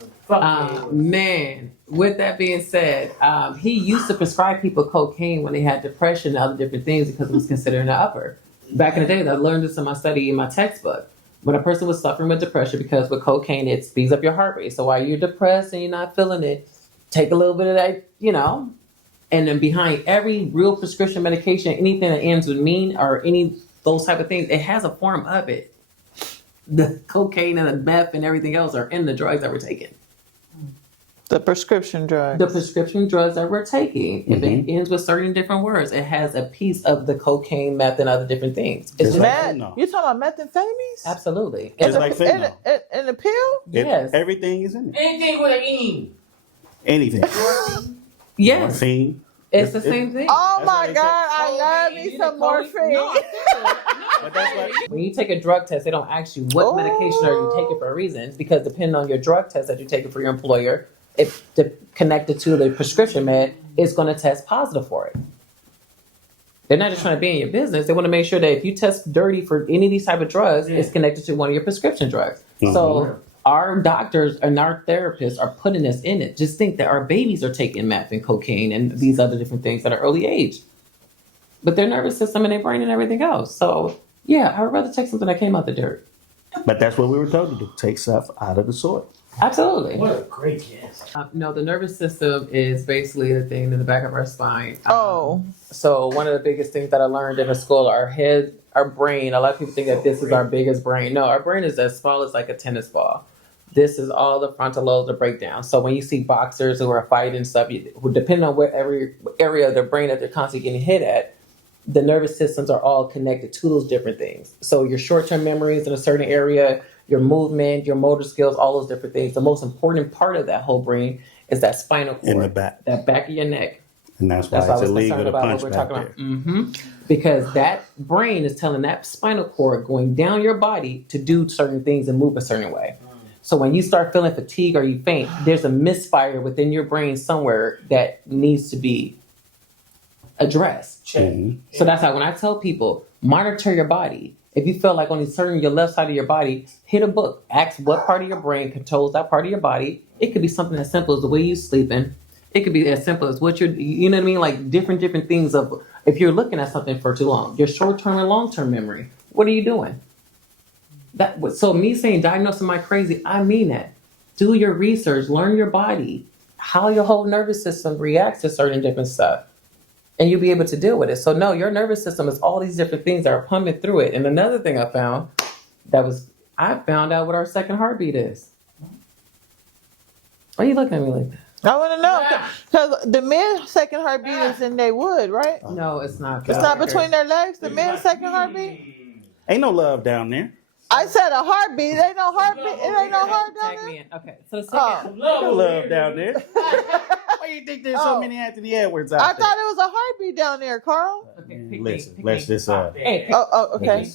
Man, with that being said, he used to prescribe people cocaine when they had depression and other different things because it was considered an upper. Back in the day, I learned this in my study in my textbook. When a person was suffering with depression, because with cocaine, it speeds up your heart rate. So while you're depressed and you're not feeling it, take a little bit of that, and then behind every real prescription medication, anything that ends with mean or any those type of things, it has a form of it. The cocaine and the meth and everything else are in the drugs that we're taking. The prescription drug. The prescription drugs that we're taking, if it ends with certain different words, it has a piece of the cocaine, meth, and other different things. It's Just like Meth? fentanyl. You talking about methamphetamines? absolutely. It's And like fentanyl. In the pill? Yes. Everything is in it. Anything with an E. Anything. yes, Morphine. it's the same thing. Oh That's my what they God, I love You me need some a morphine. No, But that's what, when you take a drug test, they don't ask you what medication are you taking for a reason, because depending on your drug test that you're taking for your employer, if connected to the prescription med, it's going to test positive for it. They're not just trying to be in your business. They want to make sure that if you test dirty for any of these type of drugs, it's connected to one of your prescription drugs. So our doctors and our therapists are putting us in it. Just think that our babies are taking meth and cocaine and these other different things at an early age. But their nervous system and their brain and everything else. So, yeah, I would rather take something that came out the dirt. but that's what we were told to do. Take stuff out of the soil. Absolutely. What a great guess. No, the nervous system is basically the thing in the back of our spine. Oh. So one of the biggest things that I learned in school, our head, our brain, a lot of people think that this is our biggest brain. No, our brain is as small as like a tennis ball. This is all the frontal lobes of breakdown. So when you see boxers who are fighting and stuff, depending on whatever area of their brain that they're constantly getting hit at, the nervous systems are all connected to those different things. So your short-term memories in a certain area, your movement, your motor skills, all those different things. The most important part of that whole brain is that spinal cord. In the back. That back of your neck. And that's why That's why I it's was illegal concerned to about punch what we're back talking there. about. Because that brain is telling that spinal cord going down your body to do certain things and move a certain way. So when you start feeling fatigue or you faint, there's a misfire within your brain somewhere that needs to be addressed. Mhm. So that's why when I tell people, monitor your body. If you feel like on your left side of your body, hit a book. Ask what part of your brain controls that part of your body. It could be something as simple as the way you're sleeping. It could be as simple as what you know what I mean? Like different things of, if you're looking at something for too long, your short-term and long-term memory, what are you doing? So me saying diagnose am I crazy, I mean that. Do your research, learn your body, how your whole nervous system reacts to certain different stuff. And you'll be able to deal with it. So no, your nervous system is all these different things that are pumping through it. And another thing I found I found out what our second heartbeat is. Why are you looking at me like that? I want to know. Because the men's second heartbeat is in their wood, right? No, it's not. It's not between their legs, the men's second heartbeat? Ain't no love down there. I said a heartbeat. It ain't no heartbeat. It ain't no heart down Tag there. me in. Okay, so the second. No love down there. Why you think there's so many Anthony Edwards out I there? thought it was a heartbeat down there, Carl. Okay, pick Listen, me, let's pick me. just Hey, pick- Oh, okay.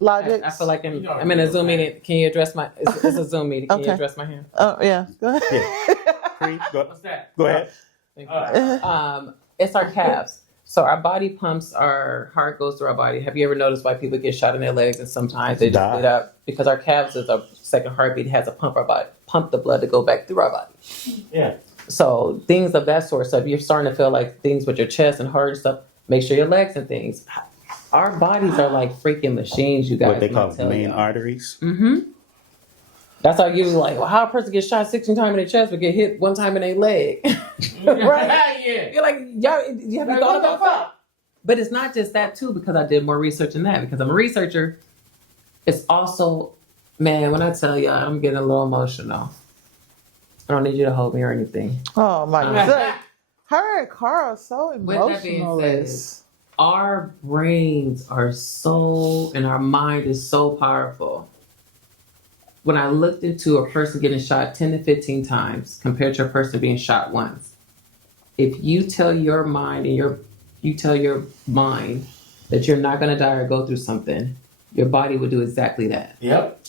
Logics. I feel like I'm in a Zoom meeting. Can you address my? It's a Zoom meeting. Can you Okay. address my hand? Oh, yeah. Go ahead. Yeah. Cree, What's that? go ahead. Thank you. It's our calves. So our body pumps, our heart goes through our body. Have you ever noticed why people get shot in their legs and sometimes they just Die. bleed out? Because our calves is our second heartbeat, has to pump the blood to go back through our body. Yeah. So things of that sort. So if you're starting to feel like things with your chest and heart and stuff, make sure your legs and things. Our bodies are like freaking machines, you guys. What they let me call tell main you. arteries. Mm-hmm. That's how you like, well, how a person gets shot 16 times in their chest but get hit one time in their leg. Right? Yeah. You're like, y'all, have you thought about that? But it's not just that too, because I did more research in that, because I'm a researcher. It's also, man, when I tell you, I'm getting a little emotional. I don't need you to hold me or anything. Oh, my Uh, God. Her and Carl are so With that being emotionalist. Our brains are so, and our mind is so powerful. When I looked into a person getting shot 10 to 15 times compared to a person being shot once, if you tell your mind and you tell your mind that you're not going to die or go through something, your body will do exactly that. Yep.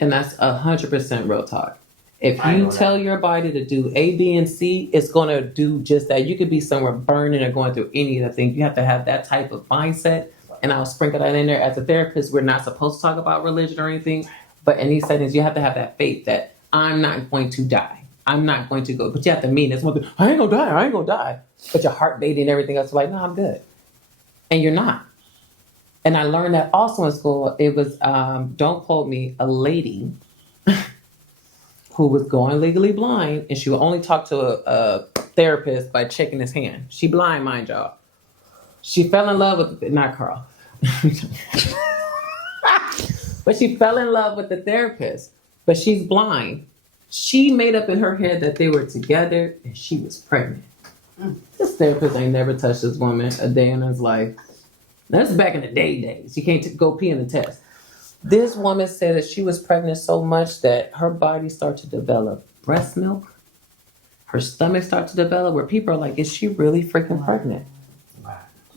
And that's 100% real talk. If I you know tell that. your body to do A, B, and C, it's going to do just that. You could be somewhere burning or going through any of the things. You have to have that type of mindset. And I'll sprinkle that in there. As a therapist, we're not supposed to talk about religion or anything. But in these settings, you have to have that faith that I'm not going to die. I'm not going to go. But you have to mean it's one thing. I ain't going to die. I ain't going to die. But your heart beating and everything else is like, no, I'm good. And you're not. And I learned that also in school. It was, don't quote me, a lady who was going legally blind, and she would only talk to a therapist by checking his hand. She blind, mind y'all. She fell in love with, not Carl, but she fell in love with the therapist, but she's blind. She made up in her head that they were together, and she was pregnant. This therapist ain't never touched this woman a day in his life. That's back in the days. You can't go pee in the test. This woman said that she was pregnant so much that her body started to develop breast milk. Her stomach started to develop where people are like, is she really freaking pregnant?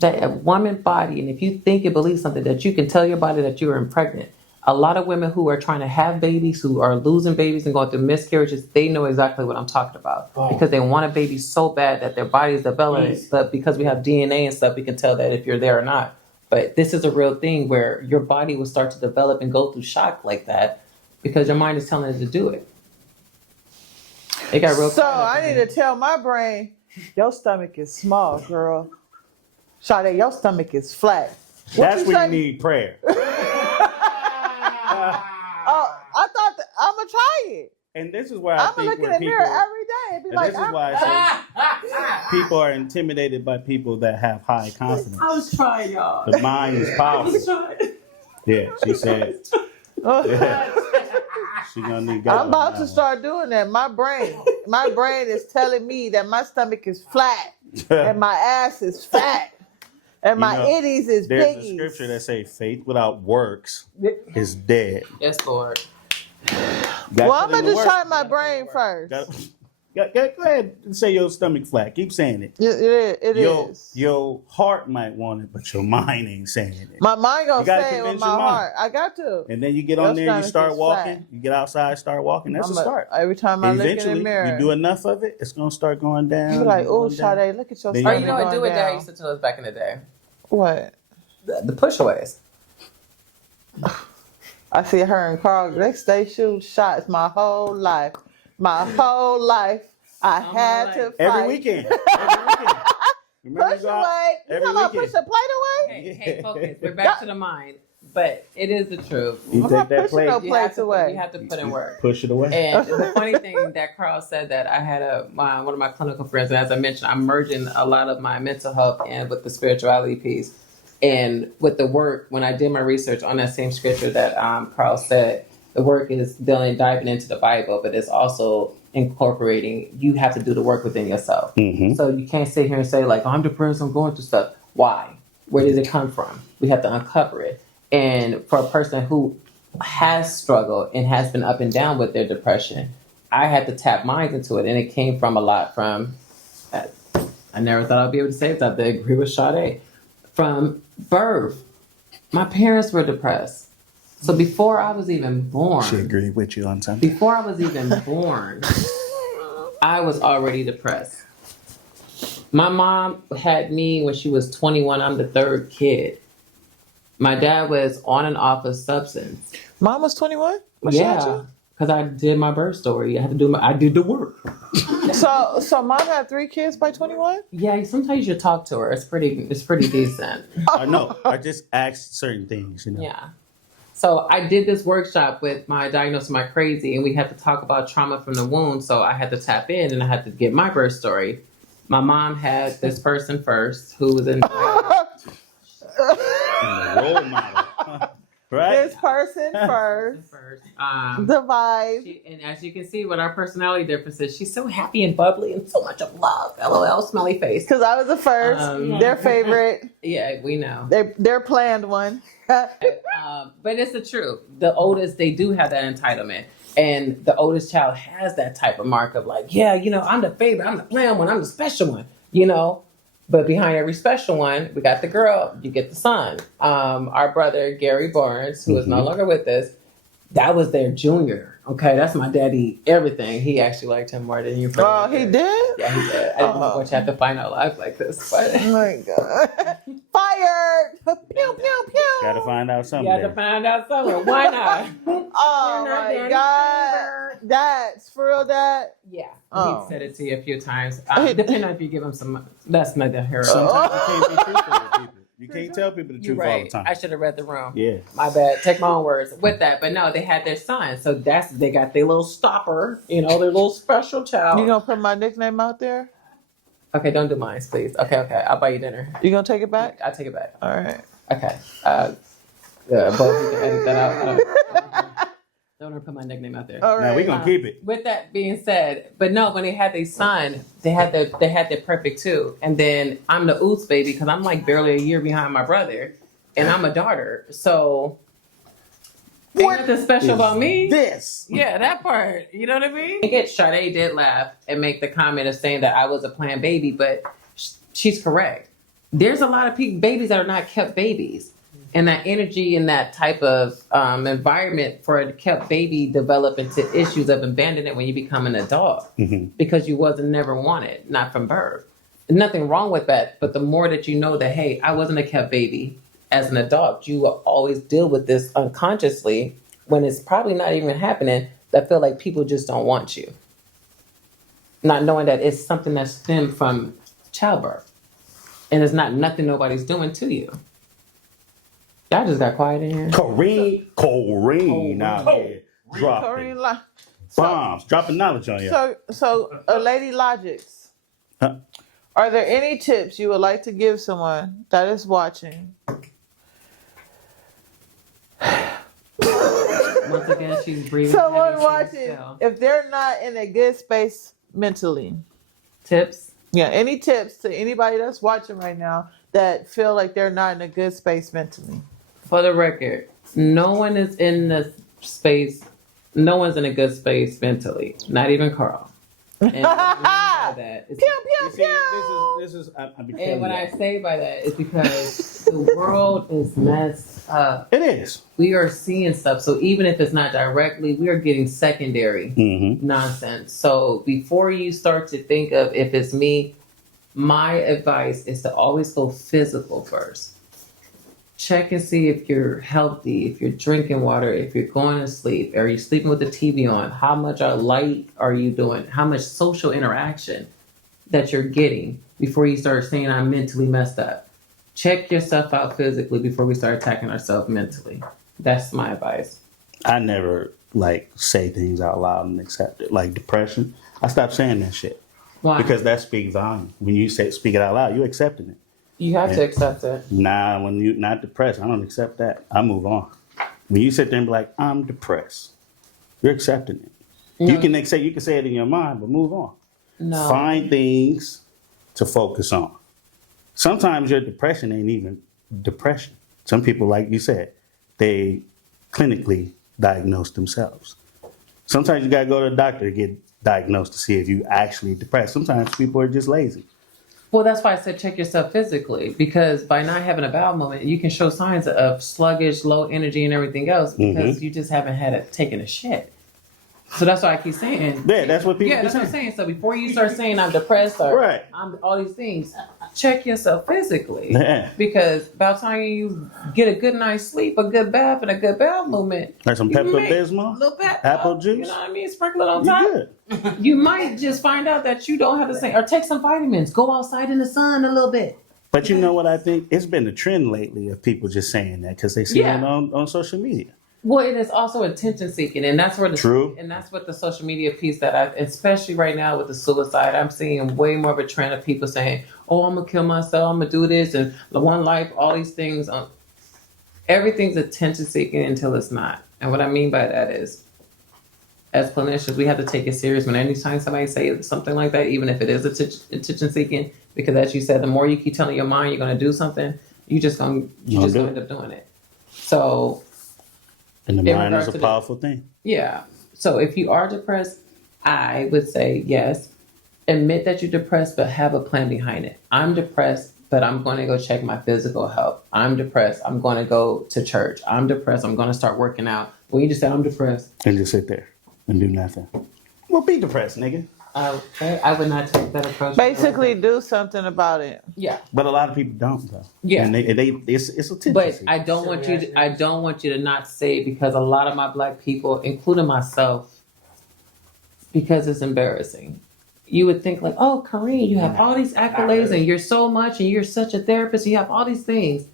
That a woman body, and if you think and believe something, that you can tell your body that you are pregnant. A lot of women who are trying to have babies, who are losing babies and going through miscarriages, they know exactly what I'm talking about. Oh. Because they want a baby so bad that their body is developing. But because we have DNA and stuff, we can tell that if you're there or not. But this is a real thing where your body will start to develop and go through shock like that because your mind is telling it to do it. It got real. So I need to tell my brain, your stomach is small, girl. Sade, your stomach is flat. What That's you when say? you need prayer. Oh, I thought I'm gonna try it. And this is why I I'm gonna think look in where the people, mirror every day and be and like, this is why I say people are intimidated by people that have high confidence. I was trying, y'all. The mind is powerful. Yeah, she said. Yeah. She gonna need God I'm about on to that start doing that. My brain is telling me that my stomach is flat one. and my ass is fat and my itties is There's biggies. a scripture that say faith without works is dead. Yes, Lord. Well, I'm gonna just try my brain first. Go ahead and say your stomach flat. Keep saying it. It is. Your heart might want it, but your mind ain't saying it. My mind gonna You gotta say it with convince my your mind. heart. I got to. And then you get Your on there, you stomach start is walking. flat. You get outside, start walking. That's a start. Every time I And look in the eventually, mirror, you do enough of it, it's gonna start going down. you be like, "Oh, going down. Sade, look at your Then Oh, stomach you know what? going Do it, Dad down." used to tell us back in the day. What? The push-aways. I see her and Carl. They stay shooting shots my whole life. My whole life, I had to fight. Every weekend. Remember Push away. You every talking about weekend. push a plate away? Hey, focus. We're back to the mind. But it is the truth. You I'm take not that pushing plate, no You plates have to, away. you have to put in work. push it away. And the funny thing that Carl said that I had one of my clinical friends, and as I mentioned, I'm merging a lot of my mental health and with the spirituality piece. And with the work, when I did my research on that same scripture that Carl said, the work is diving into the Bible, but it's also incorporating, you have to do the work within yourself. Mm-hmm. So you can't sit here and say, like, oh, I'm depressed, I'm going through stuff. Why? Where did it come from? We have to uncover it. And for a person who has struggled and has been up and down with their depression, I had to tap mine into it. And it came from a lot from, I never thought I'd be able to say it, I agree with Sade, from birth. My parents were depressed. So before I was even born, She agreed with you on something. before I was even born, I was already depressed. My mom had me when she was 21. I'm the third kid. My dad was on and off of substance. Mom was 21? What she had Yeah, because I did my birth story. I had to do I did the work. you? So mom had 3 kids by 21? Yeah, sometimes you talk to her. It's pretty decent. I know. I just asked certain things, you know. Yeah. So I did this workshop with my diagnosis of my crazy, and we had to talk about trauma from the womb. So I had to tap in, and I had to get my birth story. My mom had this person first, who was in And the role model. Right? This person first. The vibe. And as you can see, with our personality differences, she's so happy and bubbly and so much of love. LOL, smiley face. Because I was the first. Their favorite. Yeah, we know. Their planned one. But it's the truth. The oldest, they do have that entitlement. And the oldest child has that type of mark of like, yeah, I'm the favorite. I'm the planned one. I'm the special one, But behind every special one, we got the girl, you get the son. Our brother, Gary Barnes, who is no longer with us, that was their junior. Okay, that's my daddy, everything. He actually liked him more than you. Oh, he did? Yeah, he did. I didn't know what you have to find out live like this. But Oh my God. Fired! Pew, pew, pew. Gotta find out you something. have to there. find out something. Why not? Oh You're not my daddy's God. favorite. That's for real, Dad? Yeah, Oh. he said it to you a few times. Depending on if you give him some. That's neither here. Sometimes you can't be truthful with people. You can't tell people the You're truth all the right. time. I should have read the room. Yeah. My bad. Take my own words with that. But no, they had their son. So they got their little stopper, their little special child. You gonna put my nickname out there? Okay, don't do mine, please. Okay. I'll buy you dinner. You gonna take it back? I'll take it back. All right. Okay. Both you can edit that out. Don't want to put my nickname out there. All right. Now we gonna keep it. With that being said, but no, when they had their son, they had their perfect two, and then I'm the oops baby because I'm like barely a year behind my brother, and I'm a daughter. So What ain't nothing special about me. This. Yeah, that part. You know what I mean? I get Sade did laugh and make the comment of saying that I was a planned baby, but she's correct. There's a lot of babies that are not kept babies. And that energy and that type of environment for a kept baby develop into issues of abandonment when you become an adult because you wasn't never wanted, not from birth. Nothing wrong with that. But the more that you know that, hey, I wasn't a kept baby as an adult, you will always deal with this unconsciously when it's probably not even happening, that feel like people just don't want you. Not knowing that it's something that stemmed from childbirth. And it's not nothing nobody's doing to you. Y'all just got quiet in here. Corine out here dropping Corine bombs, dropping knowledge on you. So, Lady Logics, Huh? are there any tips you would like to give someone that is watching? Once again, she's breathing. Someone heavy, watching, if they're not in a good space mentally. Tips. Yeah, any tips to anybody that's watching right now that feel like they're not in a good space mentally? For the record, no one is in the space. No one's in a good space mentally. Not even Carl. And what I mean by that is, Pew, pew, You see, pew. this is. I became and what that. I say by that is because the world is messed up. It is. We are seeing stuff. So even if it's not directly, we are getting secondary nonsense. So before you start to think of if it's me, my advice is to always go physical first. Check and see if you're healthy, if you're drinking water, if you're going to sleep, are you sleeping with the TV on? How much light are you doing? How much social interaction that you're getting before you start saying I'm mentally messed up? Check yourself out physically before we start attacking ourselves mentally. That's my advice. I never say things out loud and accept it. Like depression, I stopped saying that shit Why? because that speaks volume. When you speak it out loud, you accepting it. You have to accept it. Nah, when you're not depressed, I don't accept that. I move on. When you sit there and be like, I'm depressed, you're accepting it. No. You can say it in your mind, but move on. No. Find things to focus on. Sometimes your depression ain't even depression. Some people, like you said, they clinically diagnose themselves. Sometimes you gotta go to a doctor to get diagnosed to see if you actually depressed. Sometimes people are just lazy. Well, that's why I said check yourself physically, because by not having a bowel movement, you can show signs of sluggish, low energy, and everything else because you just haven't taken a shit. So that's why I keep saying. Yeah, that's what people Yeah, be that's what I'm saying. saying. So before you start saying I'm depressed or Right. I'm all these things, check yourself physically. Yeah. Because by the time you get a good night's sleep, a good bath, and a good bowel movement, Like some you Pepto may- Bismol, little Pepto, apple juice. You know what I mean? Sprinkle it on You top. good. You might just find out that you don't have the same, or take some vitamins. Go outside in the sun a little bit. But you know what I think? It's been a trend lately of people just saying that because they see Yeah. it on social media. Well, it is also attention seeking, and that's where True. And that's what the social media piece that especially right now with the suicide, I'm seeing way more of a trend of people saying, "Oh, I'm gonna kill myself. I'm gonna do this and the one life, all these things." Everything's attention seeking until it's not. And what I mean by that is, as clinicians, we have to take it serious when anytime somebody says something like that, even if it is attention seeking, because as you said, the more you keep telling your mind you're going to do something, you're just going to end up doing it. So, And the in mind regards is a to powerful thing. yeah. So if you are depressed, I would say yes, admit that you're depressed, but have a plan behind it. I'm depressed, but I'm going to go check my physical health. I'm depressed. I'm going to go to church. I'm depressed. I'm going to start working out. When you just say I'm depressed, And just sit there and do nothing. Well, be depressed, nigga. I would not take that approach. Basically, do something about it. Yeah. But a lot of people don't, though. Yeah. And it's a tendency. But I don't want you to, I don't want you to not say it, because a lot of my black people, including myself, because it's embarrassing. You would think like, oh, Corine, you have all these accolades and you're so much and you're such a therapist. And you have all these things.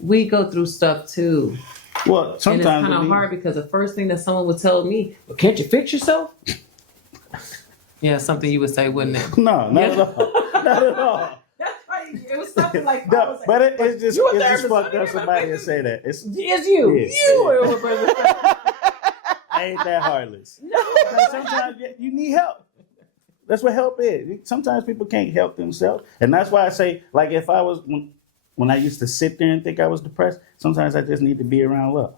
We go through stuff too. Well, sometimes And it's kind of hard because the first thing that someone would tell me, well, can't you fix yourself? Yeah, something you would say, wouldn't it? No, not at all. Not at all. That's right. It was something like, No, but it's just you a it's just therapist, fucked I up ain't somebody my to say that. It's you. Yeah. You. I ain't that heartless. But sometimes you need help. That's what help is. Sometimes people can't help themselves, and that's why I say, like, if I was when I used to sit there and think I was depressed, sometimes I just need to be around love.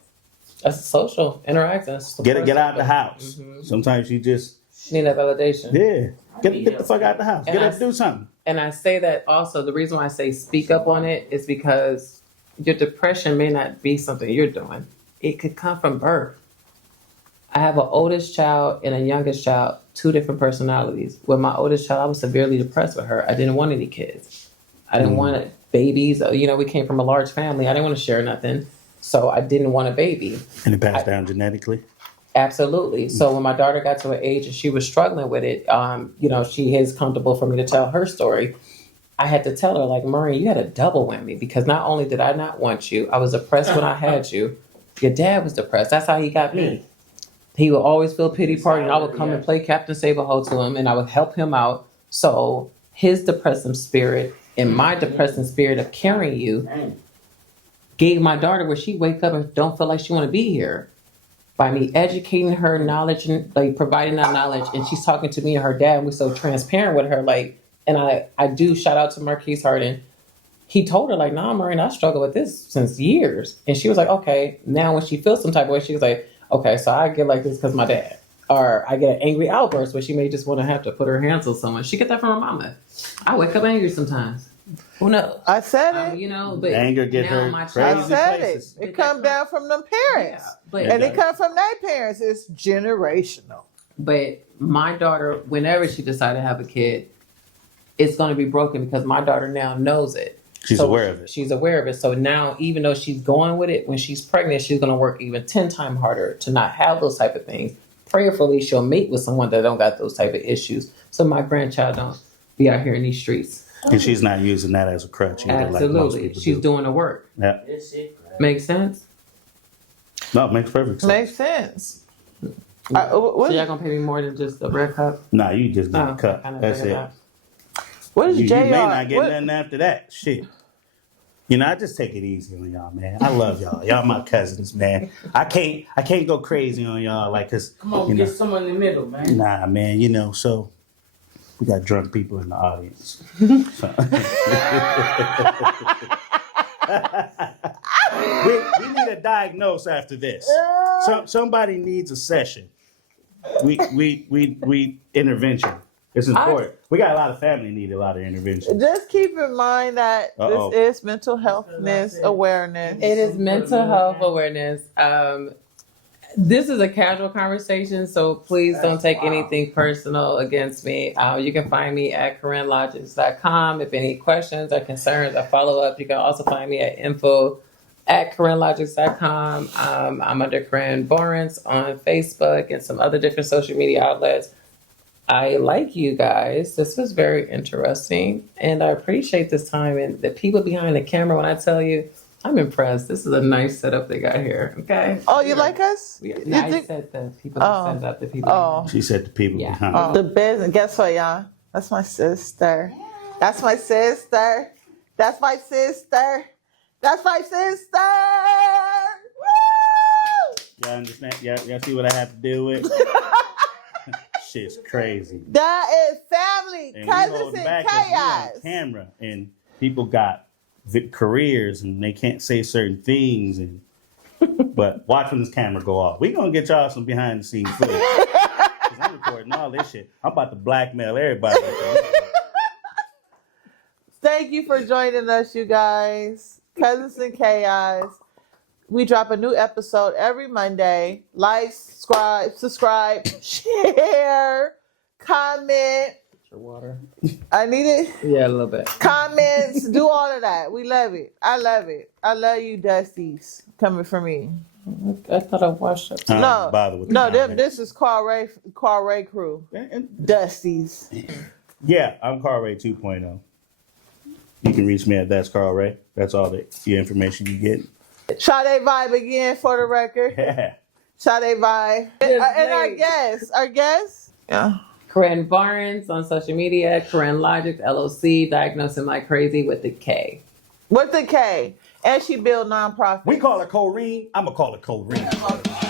That's a social interaction. Get out the house. Sometimes you just Need that validation. get the fuck out the house. And Get up, do something. And I say that also, the reason why I say speak up on it is because your depression may not be something you're doing. It could come from birth. I have an oldest child and a youngest child, 2 different personalities. With my oldest child, I was severely depressed with her. I didn't want any kids. I didn't want babies. You know, we came from a large family. I didn't want to share nothing. So I didn't want a baby. And it passed down genetically. Absolutely. So when my daughter got to an age and she was struggling with it, you know, she is comfortable for me to tell her story. I had to tell her, like, Maureen, you had a double whammy, because not only did I not want you, I was depressed when I had you. Your dad was depressed. That's how he got me. He would always feel pity party, and I would come and play Captain Save-A-Ho to him, and I would help him out. So his depressive spirit and my depressive spirit of carrying you gave my daughter where she wake up and don't feel like she want to be here. By me educating her knowledge and like providing that knowledge, and she's talking to me and her dad, and we're so transparent with her, like, and I do shout out to Marquise Harden. He told her, like, nah, Maureen, I struggle with this since years. And she was like, okay. Now when she feels some type of way, she was like, okay, so I get like this because my dad. Or I get an angry outburst where she may just want to have to put her hands on someone. She get that from her mama. I wake up angry sometimes. Who knows? I said it. You know, but Anger get now her my crazy. I child, said places. it. It come down from them parents. yeah, but And it come from their parents. It's generational. But my daughter, whenever she decided to have a kid, it's going to be broken because my daughter now knows it. She's aware of it. She's aware of it. So now, even though she's going with it, when she's pregnant, she's going to work even 10 times harder to not have those type of things. Prayerfully, she'll mate with someone that don't got those type of issues. So my grandchild don't be out here in these streets. And she's not using that as a crutch either, like most Absolutely. people She's do. doing the work. Yeah. That's it, right? Makes sense? No, it makes perfect sense. Makes sense. So y'all going to pay me more than just a red cup? Nah, you just get a cut. I kinda That's figured it. that. What is You JR? may not get what- nothing after that. Shit. You know, I just take it easy on y'all, man. I love y'all. Y'all my cousins, man. I can't go crazy on y'all, like, cause Come on, you get know, someone in the middle, man. nah, man. You know, so we got drunk people in the audience. So- we need a diagnose after this. Somebody needs a session. We intervention. It's important. We got a lot of family need a lot of intervention. Just keep in mind that Uh-oh. this is mental healthness awareness. It is mental health awareness. This is a casual conversation, so please don't take anything personal against me. You can find me at CorineLogics.com. If any questions or concerns or follow up, you can also find me at info@CorineLogics.com. I'm under Corine Borens on Facebook and some other different social media outlets. I like you guys. This was very interesting, and I appreciate this time. And the people behind the camera, when I tell you, I'm impressed. This is a nice setup they got here. Okay. Oh, you like us? Yeah, You no, I think- said the people that set up the people. Oh. She said the people Yeah. behind. The business. Guess what, y'all? That's my sister. That's my sister. That's my sister. That's my sister. Woo! Y'all understand? Y'all see what I have to deal with? Shit's crazy. That is family, And we cousins, holding and back 'cause we on chaos. camera, and people got careers, and they can't say certain things. And but watch when this camera go off. We gonna get y'all some behind the scenes footage. 'Cause I I'm recording all this shit. I'm about to blackmail everybody. Thank you for joining us, you guys. Cousins in Chaos. We drop a new episode every Monday. Like, subscribe, share, comment. Your water. I need it. Yeah, a little bit. Comments, do all of that. We love it. I love it. I love you, Dusties, coming from me. I thought I washed up. No, Bother with the no, comment. this is Carl Ray crew. Dusties. Yeah, I'm Carl Ray 2.0. You can reach me at That's Carl Ray. That's all the information you get. Sade Vibe again for the record. Yeah. Sade Vibe. And our guest. Yeah. Corine Barnes on social media. Corine Logics, LOC, diagnosing like crazy with the K. With the K. And she build nonprofits. We call her Corine. I'm going to call her Corine.